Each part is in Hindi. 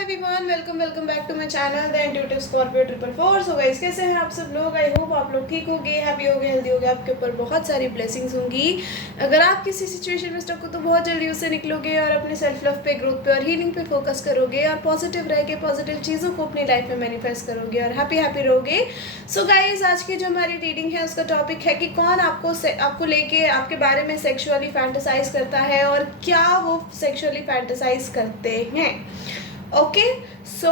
Everyone, welcome back to my channel the intuitive scorpio 444। So guys, कैसे हैं आप सब लोग? आई होप आप लोग ठीक होगे, हैप्पी होगे, हेल्दी होगे, आपके ऊपर बहुत सारी ब्लेसिंग्स होंगी। अगर आप किसी सिचुएशन में स्टक हो तो बहुत जल्दी उससे निकलोगे और अपने सेल्फ लव पे, ग्रोथ पे और हीलिंग पे फोकस करोगे और पॉजिटिव रह के पॉजिटिव चीज़ों को अपनी लाइफ में मैनिफेस्ट करोगे और हैप्पी रहोगे। सो गाइज, आज की जो हमारी रीडिंग है उसका टॉपिक है कि कौन आपको लेके आपके बारे में सेक्सुअली फैंटेसाइज करता है और क्या वो सेक्सुअली फैंटेसाइज करते हैं। Okay, so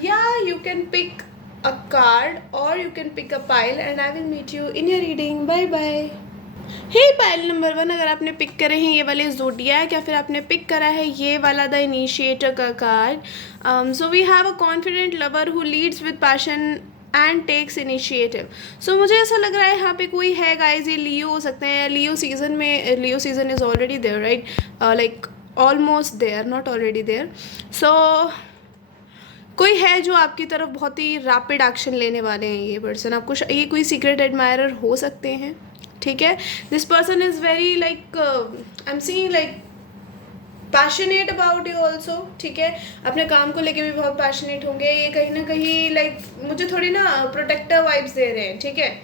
yeah, you can pick a card or you can pick a pile and I will meet you in your reading. Bye bye. Hey pile number 1, अगर आपने पिक करे हैं ये वाले ज़ोडिएक या फिर आपने पिक करा है ये वाला द इनिशिएटर का card, so we have a confident lover who leads with passion and takes initiative. So मुझे ऐसा लग रहा है यहाँ पे कोई है गाइज, ये लियो हो सकते हैं। Leo season is already there, right? Like almost there, not already there. So कोई है जो आपकी तरफ बहुत ही रैपिड एक्शन लेने वाले हैं। ये पर्सन आपको ये कोई सीक्रेट एडमायरर हो सकते हैं, ठीक है? This person is very like I am seeing like passionate about you also, ठीक है? अपने काम को लेके भी बहुत पैशनेट होंगे। ये कहीं ना कहीं लाइक मुझे थोड़ी ना प्रोटेक्टर वाइब्स दे रहे हैं, ठीक है?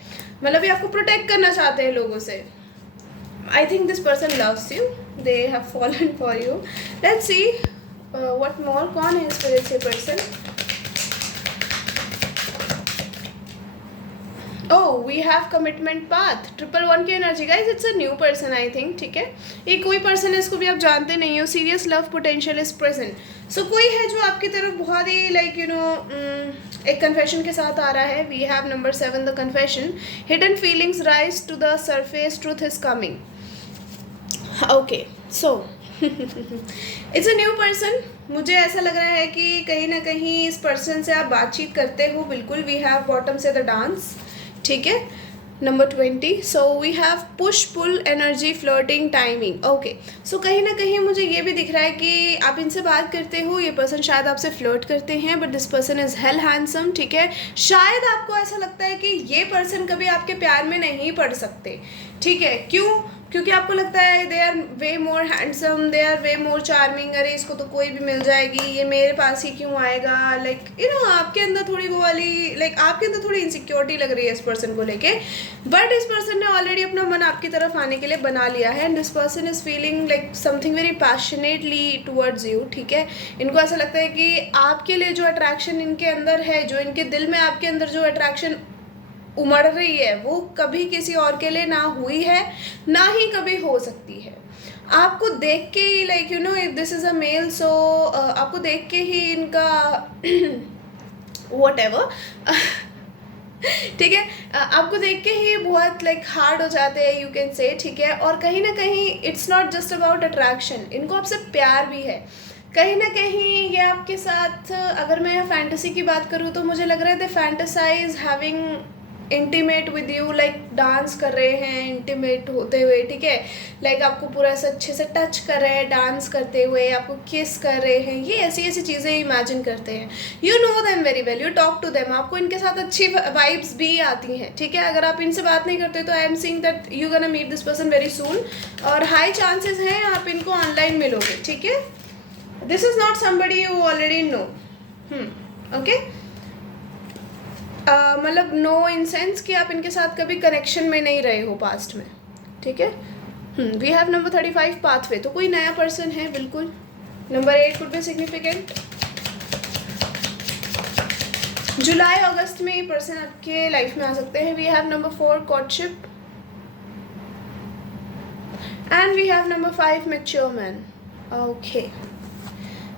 मतलब ये आपको प्रोटेक्ट करना चाहते हैं लोगों से। I think this person loves you. They have fallen for you. Let's see what more. कौन है इस वजह से person? Oh, we have commitment path. 111 की energy guys, it's a new person I think, ठीक है? ये कोई पर्सन है, इसको भी आप जानते नहीं हो। Serious love potential is present. So कोई है जो आपकी तरफ बहुत ही लाइक एक कन्फेशन के साथ आ रहा है। We have number 7 the confession. Hidden feelings rise to the surface, truth is coming. Okay, so it's a new person. मुझे ऐसा लग रहा है कि कहीं ना कहीं इस पर्सन से आप बातचीत करते हो। बिल्कुल, वी हैव बॉटम से द डांस, ठीक है? Number 20। So we have push pull energy, flirting, timing. Okay, so कहीं ना कहीं मुझे ये भी दिख रहा है कि आप इनसे बात करते हो, ये पर्सन शायद आपसे फ्लर्ट करते हैं, but this person is hello handsome, ठीक है? शायद आपको ऐसा लगता है कि ये पर्सन कभी आपके प्यार में नहीं पड़ सकते, ठीक है? क्यों? क्योंकि आपको लगता है they are way more handsome, they are way more charming. अरे इसको तो कोई भी मिल जाएगी, ये मेरे पास ही क्यों आएगा? लाइक आपके अंदर थोड़ी वो वाली आपके अंदर थोड़ी इनसिक्योरिटी लग रही है इस पर्सन को लेके। बट इस पर्सन ने ऑलरेडी अपना मन आपकी तरफ आने के लिए बना लिया है and this person is feeling like something very passionately towards you, ठीक है? इनको ऐसा लगता है कि आपके लिए जो अट्रैक्शन इनके अंदर है, जो इनके दिल में आपके अंदर जो अट्रैक्शन उमड़ रही है, वो कभी किसी और के लिए ना हुई है, ना ही कभी हो सकती है। आपको देख के ही like if this is a male, so आपको देख के ही इनका वॉट एवर ठीक है, आपको देख के ही बहुत लाइक हार्ड हो जाते हैं, यू कैन से, ठीक है? और कहीं ना कहीं it's not just about attraction, इनको आपसे प्यार भी है। कहीं ना कहीं ये आपके साथ, अगर मैं फैंटेसी की बात करूँ तो मुझे लग रहा है they fantasise having intimate with you, like dance कर रहे हैं इंटीमेट होते हुए, ठीक है? लाइक आपको पूरा ऐसा अच्छे से टच कर रहे हैं डांस करते हुए, आपको किस कर रहे हैं, ये ऐसी चीज़ें इमेजिन करते हैं। You know them very well, you talk to them, आपको इनके साथ अच्छी वाइब्स भी आती हैं, ठीक है? अगर आप इनसे बात नहीं करते तो I am seeing that you gonna meet this person very soon और हाई चांसेस हैं आप इनको ऑनलाइन मिलोगे, ठीक है? This is not somebody you already no, okay? मतलब नो इन सेंस कि आप इनके साथ कभी कनेक्शन में नहीं रहे हो पास्ट में, ठीक है? वी हैव नंबर 35 पाथवे, तो कोई नया पर्सन है बिल्कुल। Number 8 could be significant. जुलाई अगस्त में ये पर्सन आपके लाइफ में आ सकते हैं। We have number 4 courtship and we have number 5 mature man. Okay,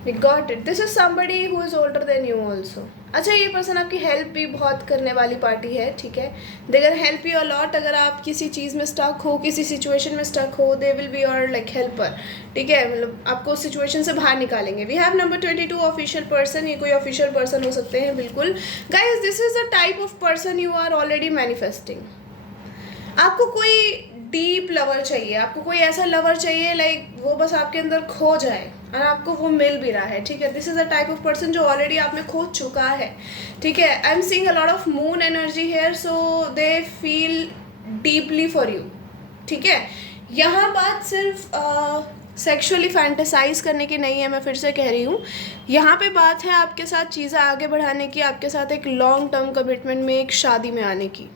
we got it. This is somebody who is older than you also. अच्छा, ये पर्सन आपकी हेल्प भी बहुत करने वाली पार्टी है, ठीक है? They can help you a lot. अगर आप किसी चीज़ में स्टक हो, किसी सिचुएशन में स्टक हो, they will be your like helper, ठीक है? मतलब आपको उस सिचुएशन से बाहर निकालेंगे। We have number 22 official person. ये कोई ऑफिशियल पर्सन हो सकते हैं, बिल्कुल। Guys, this is the type of person you are already manifesting. आपको कोई डीप लवर चाहिए, आपको कोई ऐसा लवर चाहिए लाइक वो बस आपके अंदर खो जाए और आपको वो मिल भी रहा है, ठीक है? This is a type of person जो ऑलरेडी आप में खो चुका है, ठीक है? I am seeing a lot of moon energy here, so they feel deeply for you, ठीक है? यहाँ बात सिर्फ सेक्सुअली फैंटेसाइज करने की नहीं है, मैं फिर से कह रही हूँ। यहाँ पे बात है आपके साथ चीज़ें आगे बढ़ाने की, आपके साथ एक लॉन्ग टर्म कमिटमेंट में, एक शादी में आने की।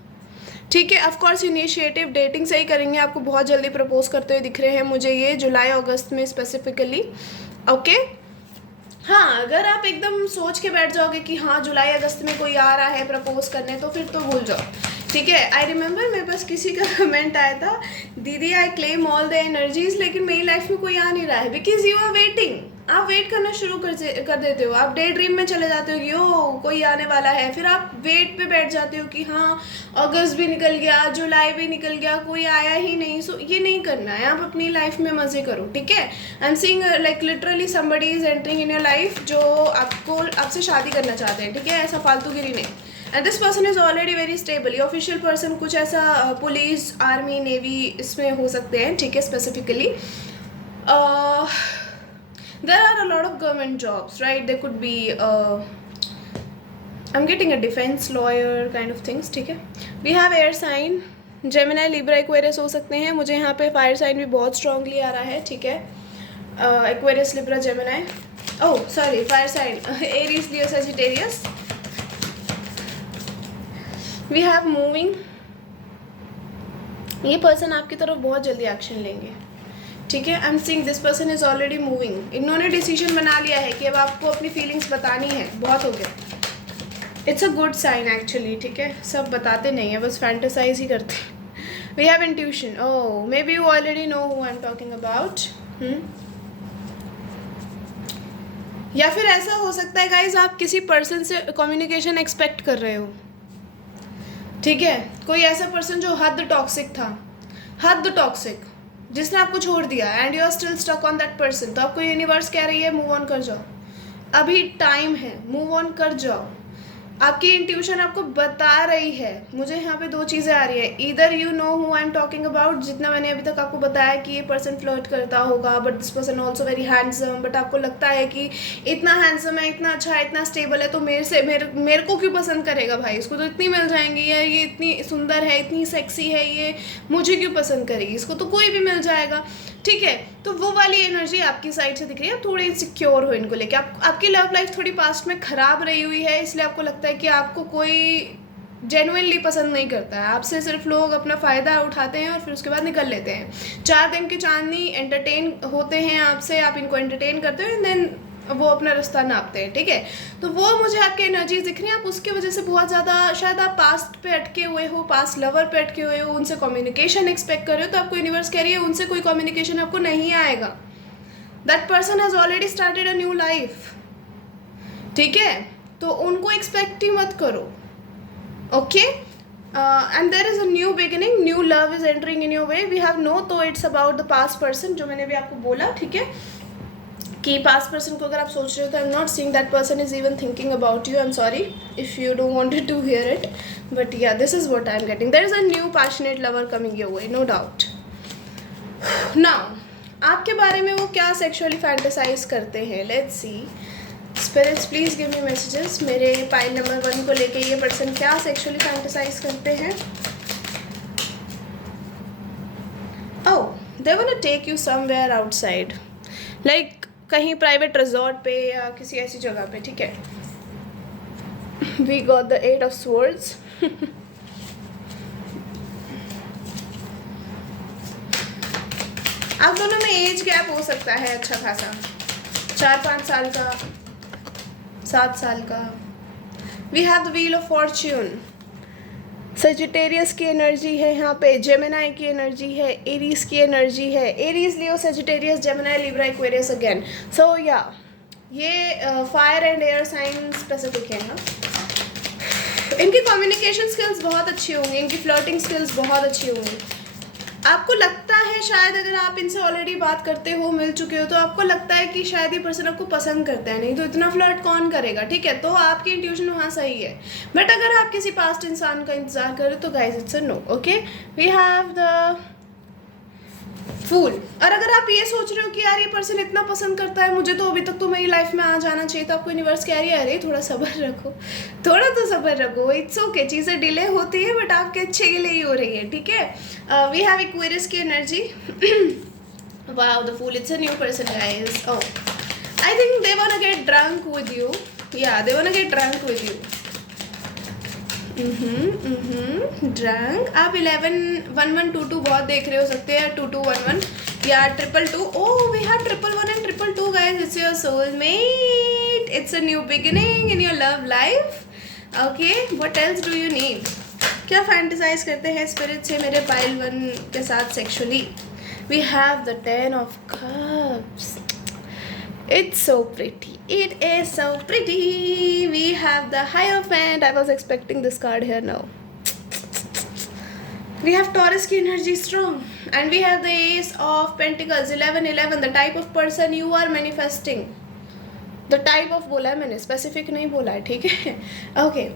ठीक है, ऑफ कोर्स इनिशिएटिव डेटिंग से ही करेंगे, आपको बहुत जल्दी प्रपोज करते हुए दिख रहे हैं मुझे ये जुलाई अगस्त में स्पेसिफिकली। ओके हाँ, अगर आप एकदम सोच के बैठ जाओगे कि हाँ जुलाई अगस्त में कोई आ रहा है प्रपोज करने, तो फिर तो भूल जाओ। ठीक है, आई रिमेंबर मेरे पास किसी का कमेंट आया था, दीदी I claim all the energies, लेकिन मेरी लाइफ में कोई आ नहीं रहा है। बिकॉज यू आर वेटिंग, आप वेट करना शुरू कर देते हो, आप डे ड्रीम में चले जाते हो कि ओ कोई आने वाला है, फिर आप वेट पे बैठ जाते हो कि हाँ अगस्त भी निकल गया, जुलाई भी निकल गया, कोई आया ही नहीं। सो ये नहीं करना है, आप अपनी लाइफ में मज़े करो। ठीक है, I am seeing like literally somebody is entering in your life जो आपसे शादी करना चाहते हैं। ठीक है, ऐसा फालतूगिरी नहीं। And this person is already very stable. ये ऑफिशियल पर्सन कुछ ऐसा पुलिस, आर्मी, नेवी इसमें हो सकते हैं। ठीक है, specifically there are a lot of government jobs, right? There could be I'm getting a defense lawyer kind of things. ठीक है, we have air sign Gemini, Libra, Aquarius हो सकते हैं। मुझे यहाँ पे फायर साइन भी बहुत स्ट्रांगली आ रहा है। ठीक है, Aquarius, Libra, Gemini, oh sorry fire sign Aries, Leo, Sagittarius। we have moving, ये पर्सन आपकी तरफ बहुत जल्दी एक्शन लेंगे। ठीक है, I am seeing this person is already moving. इन्होंने डिसीजन बना लिया है कि अब आपको अपनी फीलिंग्स बतानी है, बहुत हो गया। It's a good sign actually. ठीक है, सब बताते नहीं है, बस फैंटेसाइज ही करते हैं। We have intuition, oh maybe you already know who I am talking about. या फिर ऐसा हो सकता है गाइज, आप किसी पर्सन से कम्युनिकेशन एक्सपेक्ट कर रहे हो। ठीक है, कोई ऐसा पर्सन जो हद टॉक्सिक था, हद टॉक्सिक, जिसने आपको छोड़ दिया and you are still stuck on that person. तो आपको यूनिवर्स कह रही है मूव ऑन कर जाओ, अभी टाइम है, मूव ऑन कर जाओ। आपकी इंट्यूशन आपको बता रही है। मुझे यहाँ पे दो चीज़ें आ रही है, either you know who I am talking about, जितना मैंने अभी तक आपको बताया कि ये पर्सन फ्लर्ट करता होगा, but this person also very handsome, but आपको लगता है कि इतना हैंडसम है, इतना अच्छा है, इतना स्टेबल है, तो मेरे को क्यों पसंद करेगा भाई, इसको तो इतनी मिल जाएंगी, या ये इतनी सुंदर है, इतनी सेक्सी है, ये मुझे क्यों पसंद करेगी, इसको तो कोई भी मिल जाएगा। ठीक है, तो वो वाली एनर्जी आपकी साइड से दिख रही है। आप थोड़े इनसिक्योर हो इनको लेके, आपकी लव लाइफ थोड़ी पास्ट में ख़राब रही हुई है, इसलिए आपको लगता है कि आपको कोई जेन्युइनली पसंद नहीं करता है, आपसे सिर्फ लोग अपना फ़ायदा उठाते हैं और फिर उसके बाद निकल लेते हैं। 4 दिन की चांदनी एंटरटेन होते हैं आपसे, आप इनको एंटरटेन करते हो एंड देन वो अपना रास्ता नापते हैं। ठीक है, तो वो मुझे आपकी एनर्जीज दिख रही हैं। आप उसकी वजह से बहुत ज़्यादा शायद आप पास्ट पे अटके हुए हो, पास्ट लवर पे अटके हुए हो, उनसे कम्युनिकेशन एक्सपेक्ट कर रहे हो, तो आपको यूनिवर्स कह रही है उनसे कोई कम्युनिकेशन आपको नहीं आएगा। That person has already started a new life. ठीक है, तो उनको एक्सपेक्ट ही मत करो। Okay, and there is a new beginning, new love is entering in your way. We have no, तो it's about the past person, जो मैंने भी आपको बोला। ठीक है, कि पास्ट पर्सन को अगर आप सोच रहे हो तो I am not seeing that person is even thinking about you. I am sorry if you don't wanted to hear it, but yeah this is what I am getting. There is a new passionate lover coming your way, no doubt. Now आपके बारे में वो क्या सेक्सुअली फैंटेसाइज करते हैं, let's see. Spirits please give me messages. मेरे पाइल नंबर 1 को लेके ये पर्सन क्या सेक्सुअली फैंटेसाइज करते हैं। Oh, they want to take you somewhere outside, like कहीं प्राइवेट रिजॉर्ट पे या किसी ऐसी जगह पे। ठीक है, we got the 8 of swords. आप दोनों में एज गैप हो सकता है अच्छा खासा, 4-5 साल का, 7 साल का। We have the wheel of fortune. Sagittarius की एनर्जी है यहाँ पे, जेमिनाई की एनर्जी है, एरीज की एनर्जी है, Aries, Leo, Sagittarius, Gemini, Libra, Aquarius again. So yeah ये fire and air sign specific है ना। इनकी कम्युनिकेशन स्किल्स बहुत अच्छी होंगी, इनकी फ्लर्टिंग स्किल्स बहुत अच्छी होंगी। आपको लगता है शायद अगर आप इनसे ऑलरेडी बात करते हो, मिल चुके हो, तो आपको लगता है कि शायद ये पर्सन आपको पसंद करता है, नहीं तो इतना फ्लर्ट कौन करेगा। ठीक है, तो आपकी इंट्यूशन वहाँ सही है। बट अगर आप किसी पास्ट इंसान का इंतजार करें तो guys it's a no. Okay, we have the fool. और अगर आप ये सोच रहे हो कि यार ये पर्सन इतना पसंद करता है मुझे, तो अभी तक तो मेरी लाइफ में आ जाना चाहिए, तो आपको यूनिवर्स कह रही है अरे थोड़ा सब्र रखो, थोड़ा तो सब्र रखो, इट्स ओके, चीज़ें डिले होती है बट आपके अच्छे के लिए ही हो रही है। ठीक है, वी हैव एक्वेरियस की energy. Wow, the fool, it's a new person, guys. Oh, I think they wanna get drunk with you. Yeah, they wanna get drunk with you. Drunk. आप 111122 बहुत देख रहे हो सकते हैं, 2211 या 222। ओह, we have 111 and 222 guys. It's your soulmate. It's a new beginning in your love life. Okay, what else do you need? क्या फैंटिसाइज करते हैं स्पिरिट से मेरे पाइल 1 के साथ sexually? We have the 10 of cups. It's so pretty. It is so pretty. We have the Hierophant. I was expecting this card here now. We have Taurus की energy strong. And we have the Ace of Pentacles, 1111. The type of person you are manifesting. The type of बोला है मैंने, specific नहीं बोला है, ठीक है? Okay.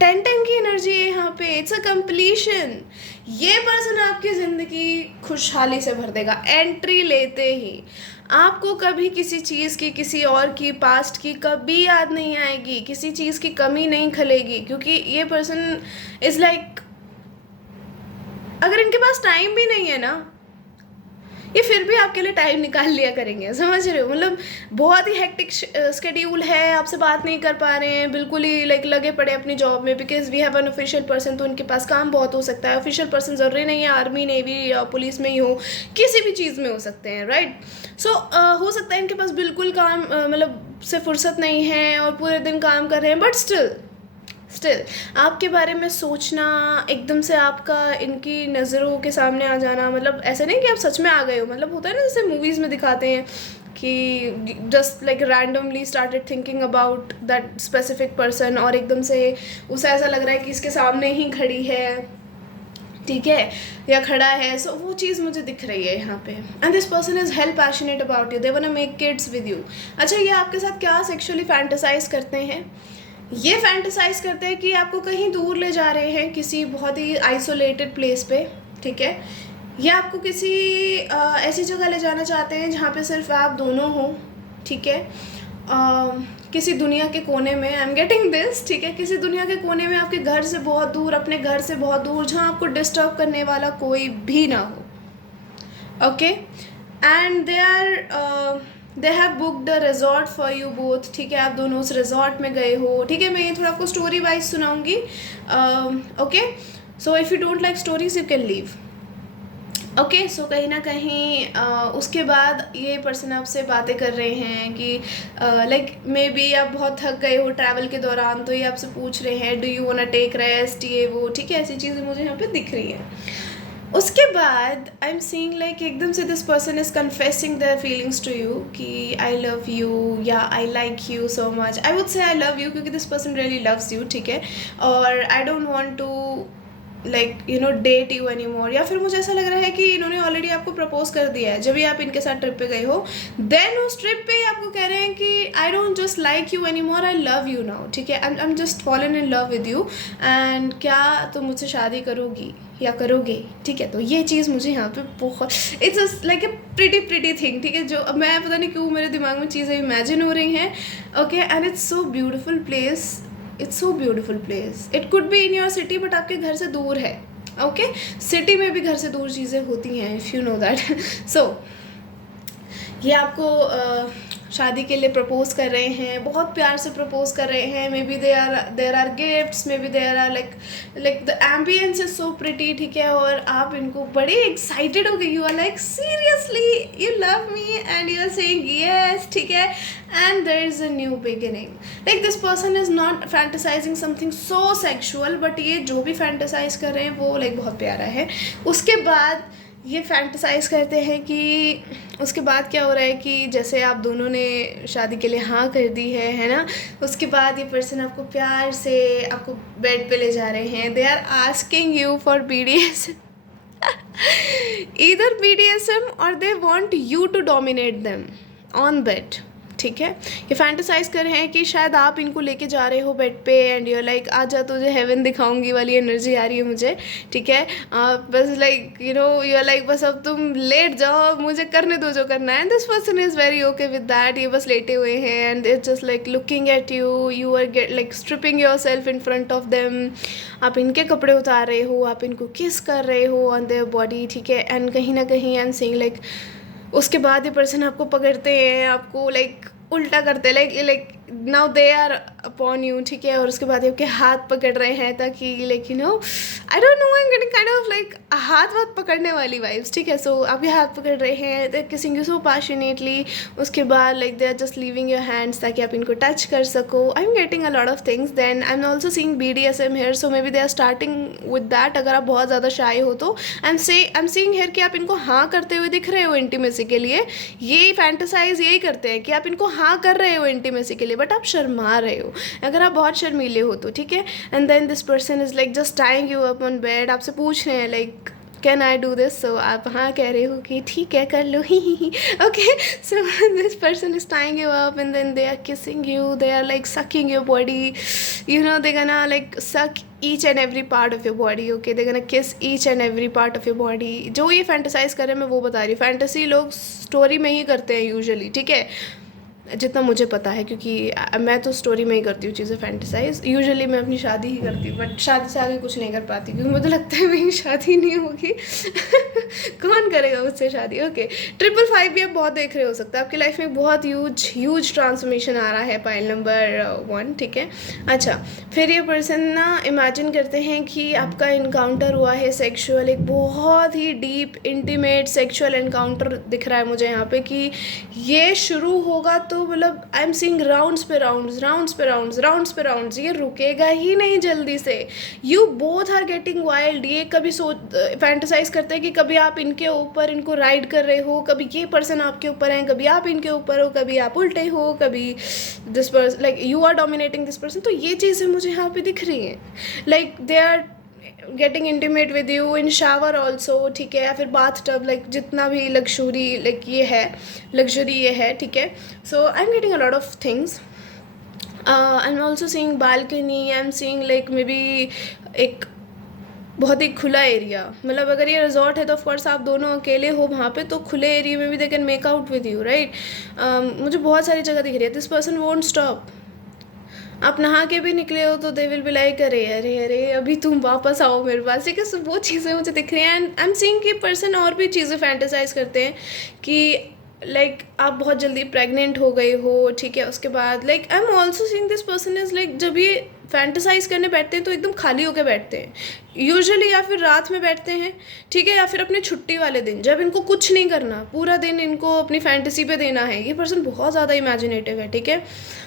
10 की एनर्जी है यहाँ पे। It's a completion. ये पर्सन आपकी ज़िंदगी खुशहाली से भर देगा। एंट्री लेते ही आपको कभी किसी चीज़ की, किसी और की, पास्ट की कभी याद नहीं आएगी, किसी चीज़ की कमी नहीं खलेगी, क्योंकि ये पर्सन इज़ लाइक, अगर इनके पास टाइम भी नहीं है ना, ये फिर भी आपके लिए टाइम निकाल लिया करेंगे। समझ रहे हो? मतलब बहुत ही हेक्टिक स्केड्यूल है, आपसे बात नहीं कर पा रहे हैं, बिल्कुल ही लाइक लगे पड़े अपनी जॉब में, because we have an official person, तो उनके पास काम बहुत हो सकता है। ऑफिशियल पर्सन ज़रूरी नहीं है आर्मी, नेवी या पुलिस में ही हो, किसी भी चीज़ में हो सकते हैं, राइट? सो हो सकता है इनके पास बिल्कुल काम मतलब से फुर्सत नहीं है और पूरे दिन काम कर रहे हैं, बट स्टिल आपके बारे में सोचना, एकदम से आपका इनकी नज़रों के सामने आ जाना, मतलब ऐसे नहीं कि आप सच में आ गए हो, मतलब होता है ना जैसे मूवीज़ में दिखाते हैं कि just like randomly started thinking about that specific person, और एकदम से उसे ऐसा लग रहा है कि इसके सामने ही खड़ी है, ठीक है, या खड़ा है। सो वो चीज़ मुझे दिख रही है यहाँ पे। And this person is help passionate about you, they want to make kids with you. अच्छा, ये आपके साथ क्या सेक्सुअली फैंटेसाइज करते हैं? ये फैंटेसाइज करते हैं कि आपको कहीं दूर ले जा रहे हैं, किसी बहुत ही आइसोलेटेड प्लेस पे, ठीक है, या आपको किसी ऐसी जगह ले जाना चाहते हैं जहाँ पे सिर्फ आप दोनों हो, ठीक है, किसी दुनिया के कोने में। आई एम गेटिंग दिस, ठीक है, किसी दुनिया के कोने में, आपके घर से बहुत दूर, अपने घर से बहुत दूर, जहाँ आपको डिस्टर्ब करने वाला कोई भी ना हो। Okay, and they have booked a resort for you both, ठीक है, आप दोनों उस रिजॉर्ट में गए हो, ठीक है। मैं ये थोड़ा आपको स्टोरी वाइज सुनाऊंगी। Okay, so if you don't like stories you can leave. Okay, so कहीं ना कहीं उसके बाद ये पर्सन आपसे बातें कर रहे हैं कि लाइक मे बी आप बहुत थक गए हो ट्रैवल के दौरान, तो ये आपसे पूछ रहे हैं do you want to take rest, ये वो, ठीक है, ऐसी चीज़ें मुझे यहाँ पे दिख रही हैं। उसके बाद आई एम सीइंग लाइक एकदम से this person is confessing their feelings to you कि आई लव यू या I like you so much. I would say I love you क्योंकि this person really loves you, ठीक है, और I don't want to like you know date you anymore, या फिर मुझे ऐसा लग रहा है कि इन्होंने ऑलरेडी आपको प्रपोज कर दिया है जब भी आप इनके साथ ट्रिप पे गए हो। देन उस ट्रिप पे आपको कह रहे हैं कि I don't just like you any more, I love you now, ठीक है, I am just fallen in love with you, and क्या तुम मुझसे शादी करोगी या करोगे, ठीक है। तो ये चीज़ मुझे यहाँ पे बहुत, it's like a pretty thing, ठीक है, जो अब मैं पता नहीं क्यों मेरे दिमाग में चीज़ें इमेजिन हो रही हैं। Okay, and it's so beautiful place, it's so beautiful place. It could be in your city but आपके घर से दूर है। ओके, सिटी में भी घर से दूर चीज़ें होती हैं, इफ़ यू नो दैट। सो ये आपको शादी के लिए प्रपोज कर रहे हैं, बहुत प्यार से प्रपोज कर रहे हैं। May be there are gifts, may be there are like the ambience is so pretty, ठीक है, और आप इनको बड़े एक्साइटेड हो गए, you are like seriously you love me and you are saying yes, ठीक है, and there is a new beginning. Like this person is not fantasizing something so sexual, but ये जो भी फैंटेसाइज कर रहे हैं वो लाइक बहुत प्यारा है। उसके बाद ये फैंटेसाइज करते हैं कि उसके बाद क्या हो रहा है कि जैसे आप दोनों ने शादी के लिए हाँ कर दी है ना, उसके बाद ये पर्सन आपको प्यार से आपको बेड पे ले जा रहे हैं। They are asking you for BDSM, either BDSM or they want you to dominate them on bed, ठीक है। ये फैंटेसाइज कर रहे हैं कि शायद आप इनको लेके जा रहे हो बेड पे एंड यूर लाइक आजा तुझे हेवन दिखाऊंगी वाली एनर्जी आ रही है मुझे, ठीक है। बस लाइक यू आर लाइक बस अब तुम लेट जाओ, मुझे करने दो जो करना है। And this person is very okay with that. ये बस लेटे हुए हैं and it's just like looking at you, you are get like stripping your self in front of them. आप इनके कपड़े उतार रहे हो, आप इनको किस कर रहे हो ऑन देयर बॉडी, ठीक है। एंड कहीं ना कहीं आई एम सेइंग लाइक उसके बाद ये पर्सन आपको पकड़ते हैं, आपको लाइक उल्टा करते हैं, like now they are upon you, ठीक है। और उसके बाद ये आपके हाथ पकड़ रहे हैं ताकि like I don't know, I am getting kind of like हाथ पकड़ने वाली वाइब्स, ठीक है। सो आपके हाथ पकड़ रहे हैं, they kissing you so passionately. उसके बाद like they are just leaving your hands ताकि आप इनको टच कर सको। I am getting a lot of things. Then I am also seeing BDSM here, so may be they are starting with that. अगर आप बहुत ज़्यादा शाई हो तो आई एम सीइंग हेयर कि आप इनको हाँ करते हुए दिख रहे हो इंटीमेसी के लिए। ये फैंटेसाइज यही करते हैं कि आप इनको हाँ कर रहे हो इंटीमेसी के लिए, बट आप शर्मा रहे हो। अगर आप बहुत शर्मीले हो तो, ठीक है। And then this person is like just tying you up on bed. आपसे पूछ रहे हैं like can I do this, so आप हाँ कह रहे हो कि ठीक है कर लो, ही okay. So this person is tying you up and then they are kissing you, they are like sucking your body, they gonna like suck each and every part of your body, okay. दे गना किस each and every part of your body. जो ये फैंटेसाइज कर रहे हैं मैं वो बता रही हूँ। फैंटेसी लोग स्टोरी में ही करते हैं यूजुअली, ठीक है, जितना मुझे पता है, क्योंकि मैं तो स्टोरी में ही करती हूँ चीज़ें फैंटेसाइज। यूजुअली मैं अपनी शादी ही करती हूँ, बट शादी से आगे कुछ नहीं कर पाती क्योंकि मुझे लगता है मेरी शादी नहीं होगी। कौन करेगा मुझसे शादी, ओके। 555 भी आप बहुत देख रहे हो सकता है आपकी लाइफ में बहुत ह्यूज ट्रांसफॉर्मेशन आ रहा है, पाइल नंबर 1, ठीक है। अच्छा, फिर ये पर्सन ना इमेजिन करते हैं कि आपका इनकाउंटर हुआ है सेक्शुअल, एक बहुत ही डीप इंटीमेट सेक्शुअल इनकाउंटर दिख रहा है मुझे यहाँ पे कि ये शुरू होगा तो मतलब आई एम सीइंग राउंड्स पे राउंड्स, ये रुकेगा ही नहीं जल्दी से। You both are getting wild. ये कभी फैंटेसाइज करते हैं कि कभी आप इनके ऊपर इनको राइड कर रहे हो, कभी ये पर्सन आपके ऊपर है, कभी आप इनके ऊपर हो, कभी आप उल्टे हो, कभी this person like you are dominating this person. तो ये चीज़ें मुझे यहाँ पे दिख रही हैं, like they are getting intimate with you in shower also, ठीक है, या फिर बाथ टब, लाइक जितना भी लग्जरी लाइक ये है, लग्जरी ये है, ठीक है। So I am getting a lot of things. I am also seeing balcony, I am seeing like may be एक बहुत ही खुला एरिया, मतलब अगर ये रिजॉर्ट है तो ऑफकोर्स आप दोनों अकेले हो वहाँ पे, तो खुले एरिया में भी they can make out with you, right. मुझे बहुत सारी जगह दिख रही है। This person won't stop. आप नहा के भी निकले हो तो दे विल बी लाइक अरे अरे अरे अभी तुम वापस आओ मेरे पास, ठीक है। सो वो चीज़ें मुझे दिख रही हैं। एंड आई एम सीइंग कि पर्सन और भी चीज़ें फैंटेसाइज करते हैं कि लाइक आप बहुत जल्दी प्रेग्नेंट हो गए हो, ठीक है। उसके बाद like I am also seeing this person is like जब ये फैंटेसाइज करने बैठते हैं तो एकदम खाली होकर बैठते हैं यूजुअली, या फिर रात में बैठते हैं, ठीक है, या फिर अपने छुट्टी वाले दिन जब इनको कुछ नहीं करना, पूरा दिन इनको अपनी फैंटेसी पे देना है। ये पर्सन बहुत ज़्यादा इमेजिनेटिव है, ठीक है।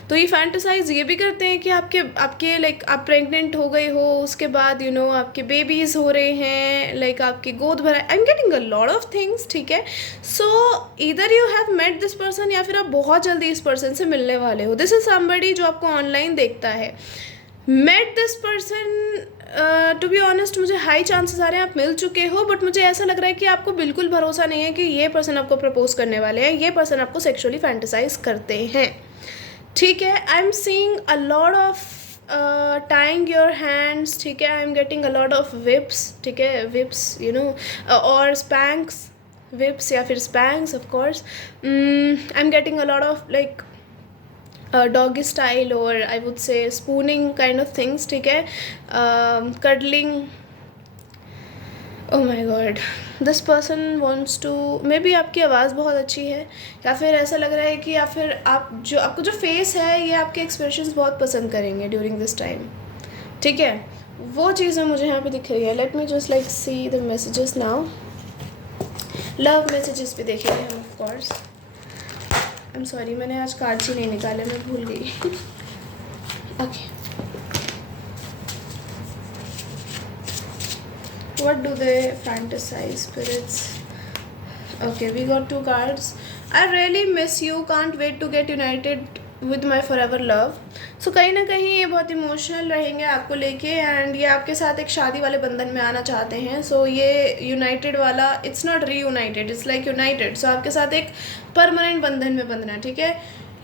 तो ये फैंटेसाइज ये भी करते हैं कि आपके लाइक आप प्रेग्नेंट हो गए हो, उसके बाद आपके बेबीज़ हो रहे हैं, लाइक आपकी गोद भरा। I am getting a lot of things, ठीक है। So either you have met this person या फिर आप बहुत जल्दी इस पर्सन से मिलने वाले हो। दिस इज समबडी जो आपको ऑनलाइन देखता है। Met this person, to be honest मुझे हाई चांसेस आ रहे हैं आप मिल चुके हो, बट मुझे ऐसा लग रहा है कि आपको बिल्कुल भरोसा नहीं है कि ये पर्सन आपको प्रपोज करने वाले हैं, ये पर्सन आपको सेक्सुअली फैंटेसाइज करते हैं, ठीक है। I am seeing a lot of tying your hands, ठीक है। I am getting a lot of whips, ठीक है, विप्स और स्पैंक्स, विप्स या फिर spanks of course. I am getting a lot of like doggy style or I would say spooning kind of things, ठीक है, cuddling. oh my god, this person wants to, may be आपकी आवाज़ बहुत अच्छी है, या फिर ऐसा लग रहा है कि या फिर आपको जो फेस है ये आपके एक्सप्रेशंस बहुत पसंद करेंगे ड्यूरिंग दिस टाइम, ठीक है। वो चीज़ें मुझे यहाँ पे दिख रही है। Let me just like see the messages now. Love messages भी देखेंगे हम of course. I am sorry, मैंने आज कार्ड्स ही नहीं निकाले, मैं भूल गई। Okay, what do they fantasize spirits? Okay, we got 2 cards. I really miss you, can't wait to get united with my forever love. So कहीं ना कहीं ये बहुत इमोशनल रहेंगे आपको लेके, एंड ये आपके साथ एक शादी वाले बंधन में आना चाहते हैं। सो ये यूनाइटेड वाला, it's not reunited, it's like united. So आपके साथ एक परमानेंट बंधन में बंधना, ठीक है।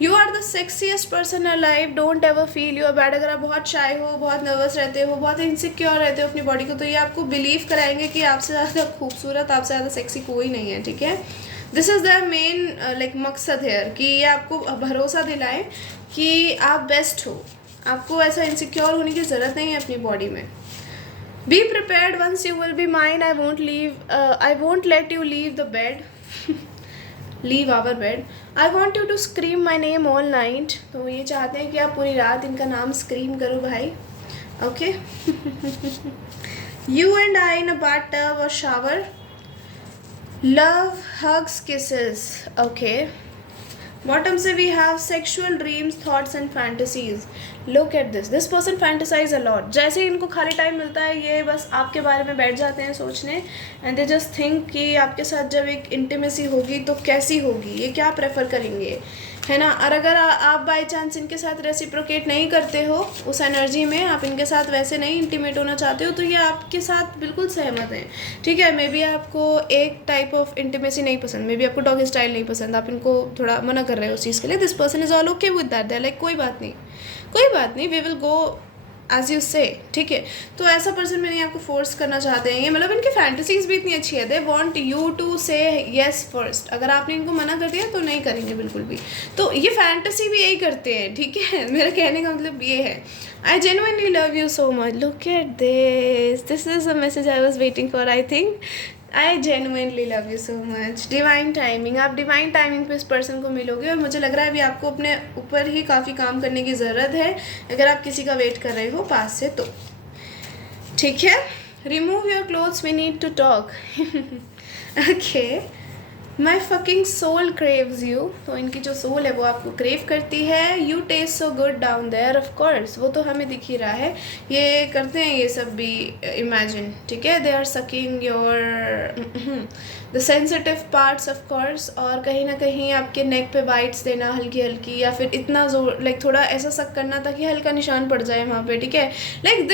You are the sexiest person alive, don't ever feel you are bad. अगर आप बहुत शाय हो, बहुत नर्वस रहते हो, बहुत इनसिक्योर रहते हो अपनी बॉडी को, तो ये आपको बिलीव कराएंगे कि आपसे ज़्यादा खूबसूरत, आपसे ज़्यादा सेक्सी कोई नहीं है, ठीक है। This is the main like मकसद है कि ये आपको भरोसा दिलाए कि आप बेस्ट हो, आपको ऐसा इनसिक्योर होने की ज़रूरत नहीं है अपनी बॉडी में। Be prepared once you will be mine, I won't let you leave the bed, leave our bed. I want you to scream my name all night, तो ये चाहते हैं कि आप पूरी रात इनका नाम स्क्रीम करो भाई, okay. You and I in a bathtub और shower, love hugs kisses, okay. Bottom से we have sexual dreams, thoughts and fantasies. Look at this person fantasize a lot. जैसे ही इनको खाली टाइम मिलता है ये बस आपके बारे में बैठ जाते हैं सोचने, एंड दे जस्ट थिंक कि आपके साथ जब एक इंटीमेसी होगी तो कैसी होगी, ये क्या प्रेफर करेंगे, है ना। और अगर आप बाई चांस इनके साथ रेसिप्रोकेट नहीं करते हो उस एनर्जी में, आप इनके साथ वैसे नहीं इंटीमेट होना चाहते हो, तो ये आपके साथ बिल्कुल सहमत हैं, ठीक है। मे बी आपको एक टाइप ऑफ इंटीमेसी नहीं पसंद, मे बी आपको डॉग स्टाइल नहीं पसंद, आप इनको थोड़ा मना कर रहे हो उस चीज़ के लिए। This person is all okay with that, they like कोई बात नहीं, we will go as you say, ठीक है। तो ऐसा पर्सन मैंने आपको फोर्स करना चाहते हैं ये, मतलब इनकी फैंटेसीज भी इतनी अच्छी है, दे वॉन्ट यू टू से येस फर्स्ट। अगर आपने इनको मना कर दिया तो नहीं करेंगे बिल्कुल भी, तो ये फैंटेसी भी यही करते हैं, ठीक है। मेरा कहने का मतलब ये है, I genuinely love you so much, look at this is a message I was waiting for, I think. I genuinely love you so much. Divine timing, आप डिवाइन टाइमिंग पे इस पर्सन को मिलोगे, और मुझे लग रहा है अभी आपको अपने ऊपर ही काफ़ी काम करने की ज़रूरत है अगर आप किसी का वेट कर रहे हो पास से, तो ठीक है। Remove your clothes, we need to talk, okay. My fucking soul craves you, तो इनकी जो सोल है वो आपको क्रेव करती है। You taste so good down there, of course वो तो हमें दिख ही रहा है, ये करते हैं ये सब भी इमेजिन, ठीक है। They are sucking your the sensitive parts of course, और कहीं ना कहीं आपके नेक पे बाइट्स देना हल्की हल्की, या फिर इतना जोर लाइक थोड़ा ऐसा सक करना ताकि हल्का निशान पड़ जाए वहाँ पे, ठीक है। Like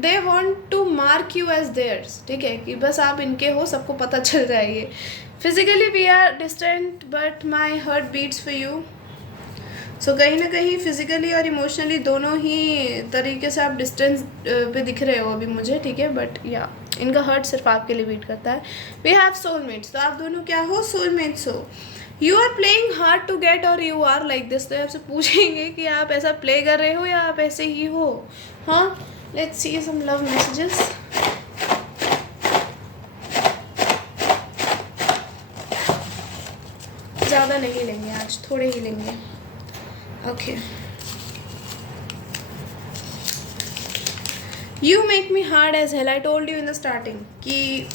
they want to mark you as theirs, ठीक है, कि बस आप इनके हो, सबको पता चल जाएगी। Physically we are distant but my heart beats for you, so कहीं ना कहीं फिजिकली और इमोशनली दोनों ही तरीके से आप डिस्टेंस पे दिख रहे हो अभी मुझे, ठीक है, बट या इनका हार्ट सिर्फ आपके लिए बीट करता है। वी हैव सोलमेट्स, तो आप दोनों क्या हो, सोलमेट्स हो। You are playing hard to get और यू आर लाइक दिस, तो आपसे पूछेंगे कि आप ऐसा प्ले कर रहे हो या आप ऐसे ही हो, हाँ। Let's see some love messages. ज़्यादा नहीं लेंगे आज, थोड़े ही लेंगे, okay. You make me hard as hell, I told you in the starting कि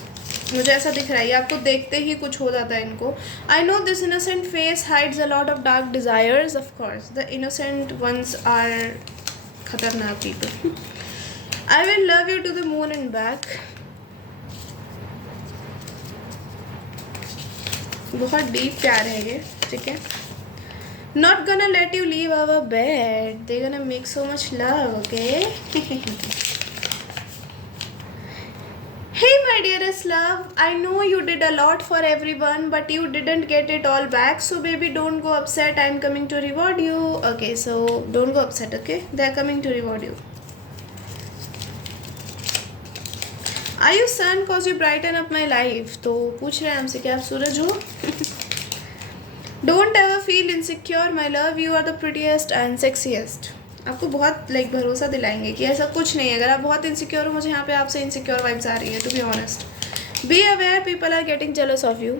मुझे ऐसा दिख रहा है, आपको देखते ही कुछ हो जाता है इनको। I know this innocent face hides a lot of dark desires, of course the innocent ones are खतरनाक people. I will love you to the moon and back, बहुत डीप प्यार है ये, ठीक है। Not gonna let you leave our bed, they gonna make so much love, okay. Hey my dearest love, I know you did a lot for everyone but you didn't get it all back, so baby don't go upset, I'm coming to reward you, okay, so don't go upset, okay, they're coming to reward you. Are you sun cause you brighten up my life, तो पूछ रहे हैं हमसे कि आप सूरज हो। Don't ever feel insecure my love, you are the prettiest and sexiest, आपको बहुत लाइक भरोसा दिलाएंगे कि ऐसा कुछ नहीं है। अगर आप बहुत इनसिक्योर हो, मुझे यहाँ पे आपसे इनसिक्योर वाइब्स आ रही है, to be honest. Be aware people are getting jealous of you,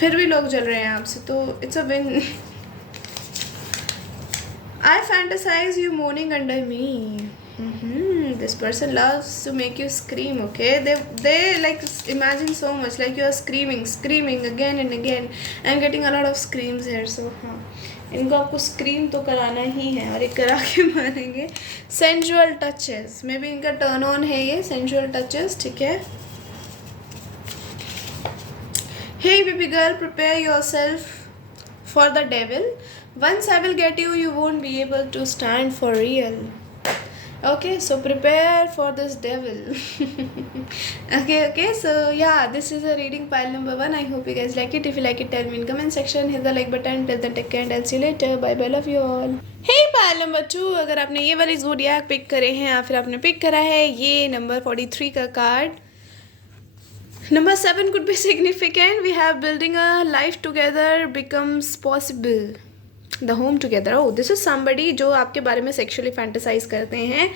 फिर भी लोग जल रहे हैं आपसे, तो it's a win. I fantasize you moaning under me, this person loves to make you scream, okay, they like imagine so much like you are screaming again and again. I'm getting a lot of screams here, so हाँ, इनको आपको स्क्रीम तो कराना ही है और ये करा के मानेंगे। सेंजुअल टचेस, मे बी इनका टर्न ऑन है ये सेंजुअल टचेस, ठीक है। Hey baby girl, prepare yourself for the devil, once I will get you, you won't be able to stand for real. Okay, so prepare for this devil. Okay, so yeah, this is a reading pile number 1. I hope you guys like it. If you like it, tell me in comment section. Hit the like button. Till then, take care and I'll see you later. Bye bye, love you all. Hey, pile number 2. अगर आपने ये वाली ज़ोडियाक पिक करे हैं या फिर आपने पिक करा है ये नंबर 43 का card, number 7 could be significant. We have building a life together becomes possible. The home together. Oh, this is somebody जो आपके बारे में सेक्सुअली फैंटेसाइज करते हैं,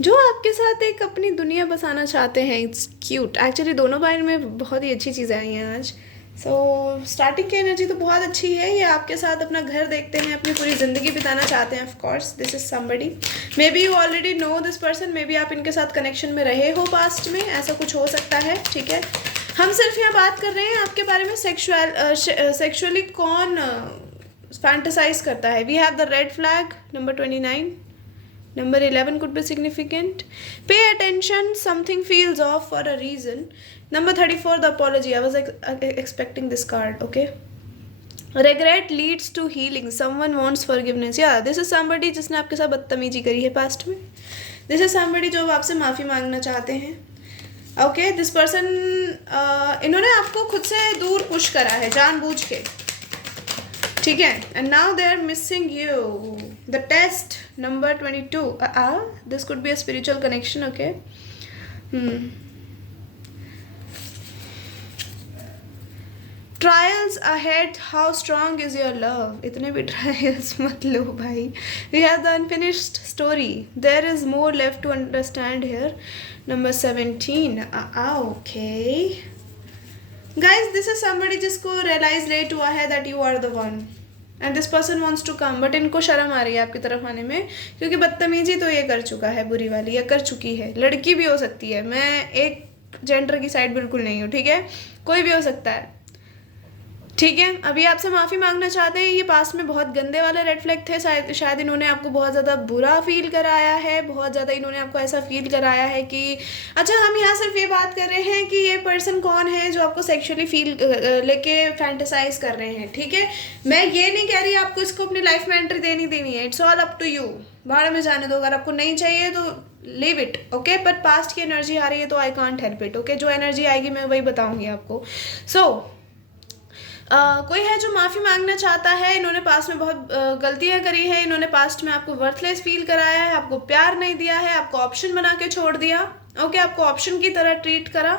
जो आपके साथ एक अपनी दुनिया बसाना चाहते हैं. It's cute. एक्चुअली दोनों बारे में बहुत ही अच्छी चीज़ें आई हैं आज. सो स्टार्टिंग की एनर्जी तो बहुत अच्छी है. ये आपके साथ अपना घर देखते हैं, अपनी पूरी ज़िंदगी बिताना चाहते हैं. Of course this is somebody. May be you already no this person. May B आप इनके साथ कनेक्शन में रहे हो पास्ट में. ऐसा कुछ हो सकता है. ठीक है, हम सिर्फ यहाँ बात कर रहे हैं आपके बारे में. सेक्शुअली कौन फैंटेसाइज करता है. We have the red flag number 29. Number 11 could be significant. Pay attention, something feels off for a reason. Number 34, the apology. I was expecting this card, okay? Regret leads to healing. Someone wants forgiveness. Yeah, this is somebody जिसने आपके साथ बदतमीजी करी है पास्ट में. This is somebody जो आपसे माफ़ी मांगना चाहते हैं. Okay, this person इन्होंने आपको खुद से दूर पुश करा है जानबूझ के. ठीक है, and now they are missing you. The test number 22. This could be a spiritual connection. Okay, trials ahead, how strong is your love. इतने भी ट्रायल्स मत लो भाई. We have the unfinished story. There is more left to understand here. Number 17. Okay guys, this is somebody जिसको realize लेट हुआ है that you are the one and this person wants to come, but इनको शर्म आ रही है आपकी तरफ आने में, क्योंकि बदतमीजी तो ये कर चुका है बुरी वाली, या कर चुकी है. लड़की भी हो सकती है, मैं एक जेंडर की साइड बिल्कुल नहीं हूँ. ठीक है, कोई भी हो सकता है. ठीक है, अभी आपसे माफ़ी मांगना चाहते हैं. ये पास में बहुत गंदे वाले रेड फ्लैग थे. शायद इन्होंने आपको बहुत ज़्यादा बुरा फील कराया है. बहुत ज़्यादा इन्होंने आपको ऐसा फील कराया है कि अच्छा, हम यहाँ सिर्फ ये बात कर रहे हैं कि ये पर्सन कौन है जो आपको सेक्सुअली फील लेके फैंटेसाइज कर रहे हैं. ठीक है, मैं ये नहीं कह रही आपको इसको अपनी लाइफ में एंट्री देनी है. It's all up to you. भाड़ में जाने दो. अगर आपको नहीं चाहिए तो leave it. Okay, but past की एनर्जी आ रही है तो I can't help it. Okay, जो एनर्जी आएगी मैं वही बताऊँगी आपको. सो कोई है जो माफ़ी मांगना चाहता है. इन्होंने पास्ट में बहुत गलतियां करी है. इन्होंने पास्ट में आपको वर्थलेस फील कराया है, आपको प्यार नहीं दिया है, आपको ऑप्शन बना के छोड़ दिया. ओके, आपको ऑप्शन की तरह ट्रीट करा,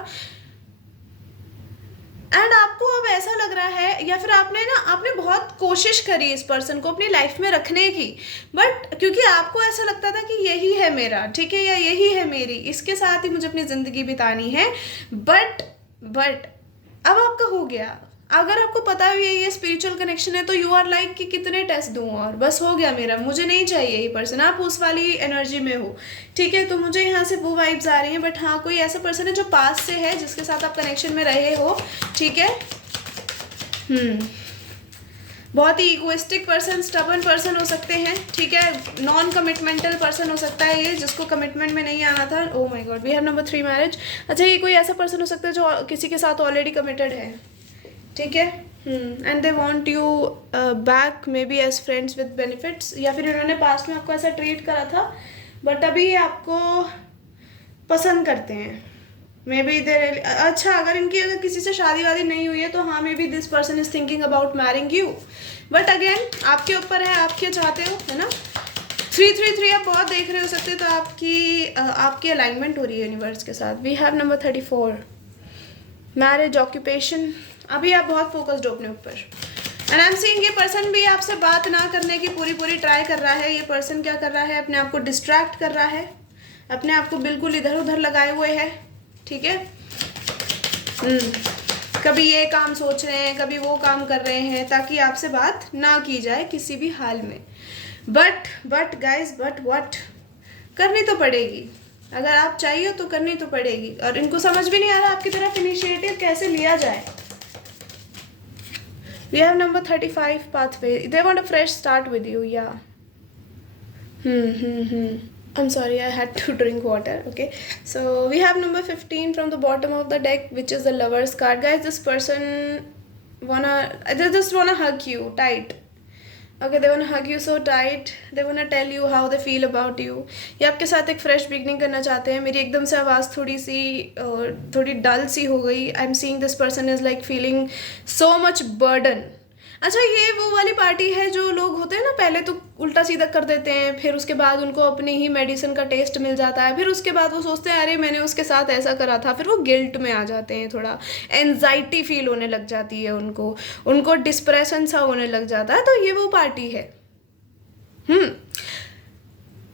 एंड आपको अब ऐसा लग रहा है, या फिर आपने बहुत कोशिश करी इस पर्सन को अपनी लाइफ में रखने की, बट क्योंकि आपको ऐसा लगता था कि यही है मेरा, ठीक है, या यही है मेरी, इसके साथ ही मुझे अपनी ज़िंदगी बितानी है. बट अब आपका हो गया. अगर आपको पता भी है ये स्पिरिचुअल कनेक्शन है तो यू आर लाइक कि कितने टेस्ट दूँ और बस हो गया मेरा, मुझे नहीं चाहिए ये पर्सन. आप उस वाली एनर्जी में हो. ठीक है, तो मुझे यहाँ से वो वाइब्स आ रही हैं. बट हाँ, कोई ऐसा पर्सन है जो पास से है, जिसके साथ आप कनेक्शन में रहे हो. ठीक है, बहुत ही इगोइस्टिक पर्सन, स्टबर्न पर्सन हो सकते हैं. ठीक है, नॉन कमिटमेंटल पर्सन हो सकता है ये, जिसको कमिटमेंट में नहीं आना था. Oh my god, we have number 3 marriage. अच्छा, ये कोई ऐसा पर्सन हो सकता है जो किसी के साथ ऑलरेडी कमिटेड है. ठीक है, and they want you back maybe as friends with benefits, या फिर इन्होंने पास्ट में आपको ऐसा ट्रीट करा था बट अभी ये आपको पसंद करते हैं. मे बी देर अच्छा, अगर किसी से शादी वादी नहीं हुई है तो हाँ, मे be this person is thinking about marrying you. But again आपके ऊपर है, आप क्या चाहते हो, है ना. 333 आप बहुत देख रहे हो सकते हो, तो आपकी अलाइनमेंट हो रही है यूनिवर्स के साथ. We have number 34, marriage, occupation. अभी आप बहुत फोकस्ड हो अपने ऊपर, एंड आई एम सीइंग ये पर्सन भी आपसे बात ना करने की पूरी ट्राई कर रहा है. ये पर्सन क्या कर रहा है, अपने आप को डिस्ट्रैक्ट कर रहा है, अपने आप को बिल्कुल इधर उधर लगाए हुए है. ठीक है, कभी ये काम सोच रहे हैं, कभी वो काम कर रहे हैं, ताकि आपसे बात ना की जाए किसी भी हाल में. बट गाइज, बट व्हाट, करनी तो पड़ेगी. अगर आप चाहिए तो करनी तो पड़ेगी. और इनको समझ भी नहीं आ रहा आपकी तरफ इनिशिएटिव कैसे लिया जाए. We have number 35, pathway. They want a fresh start with you, yeah. I'm sorry, I had to drink water. Okay, so we have number 15 from the bottom of the deck, which is the Lover's card. Guys, this person they just wanna hug you tight. Okay, they want hug you so tight, they want tell you how they feel about you. ये आपके साथ एक फ्रेश बिगनिंग करना चाहते हैं। मेरी एकदम से आवाज़ थोड़ी डल सी हो गई। आई am seeing this person is like feeling so much burden. अच्छा, ये वो वाली पार्टी है जो लोग होते हैं ना, पहले तो उल्टा सीधा कर देते हैं, फिर उसके बाद उनको अपनी ही मेडिसिन का टेस्ट मिल जाता है, फिर उसके बाद वो सोचते हैं अरे मैंने उसके साथ ऐसा करा था, फिर वो गिल्ट में आ जाते हैं, थोड़ा एनजाइटी फील होने लग जाती है उनको, उनको डिस्प्रेशन सा होने लग जाता है। तो ये वो पार्टी है।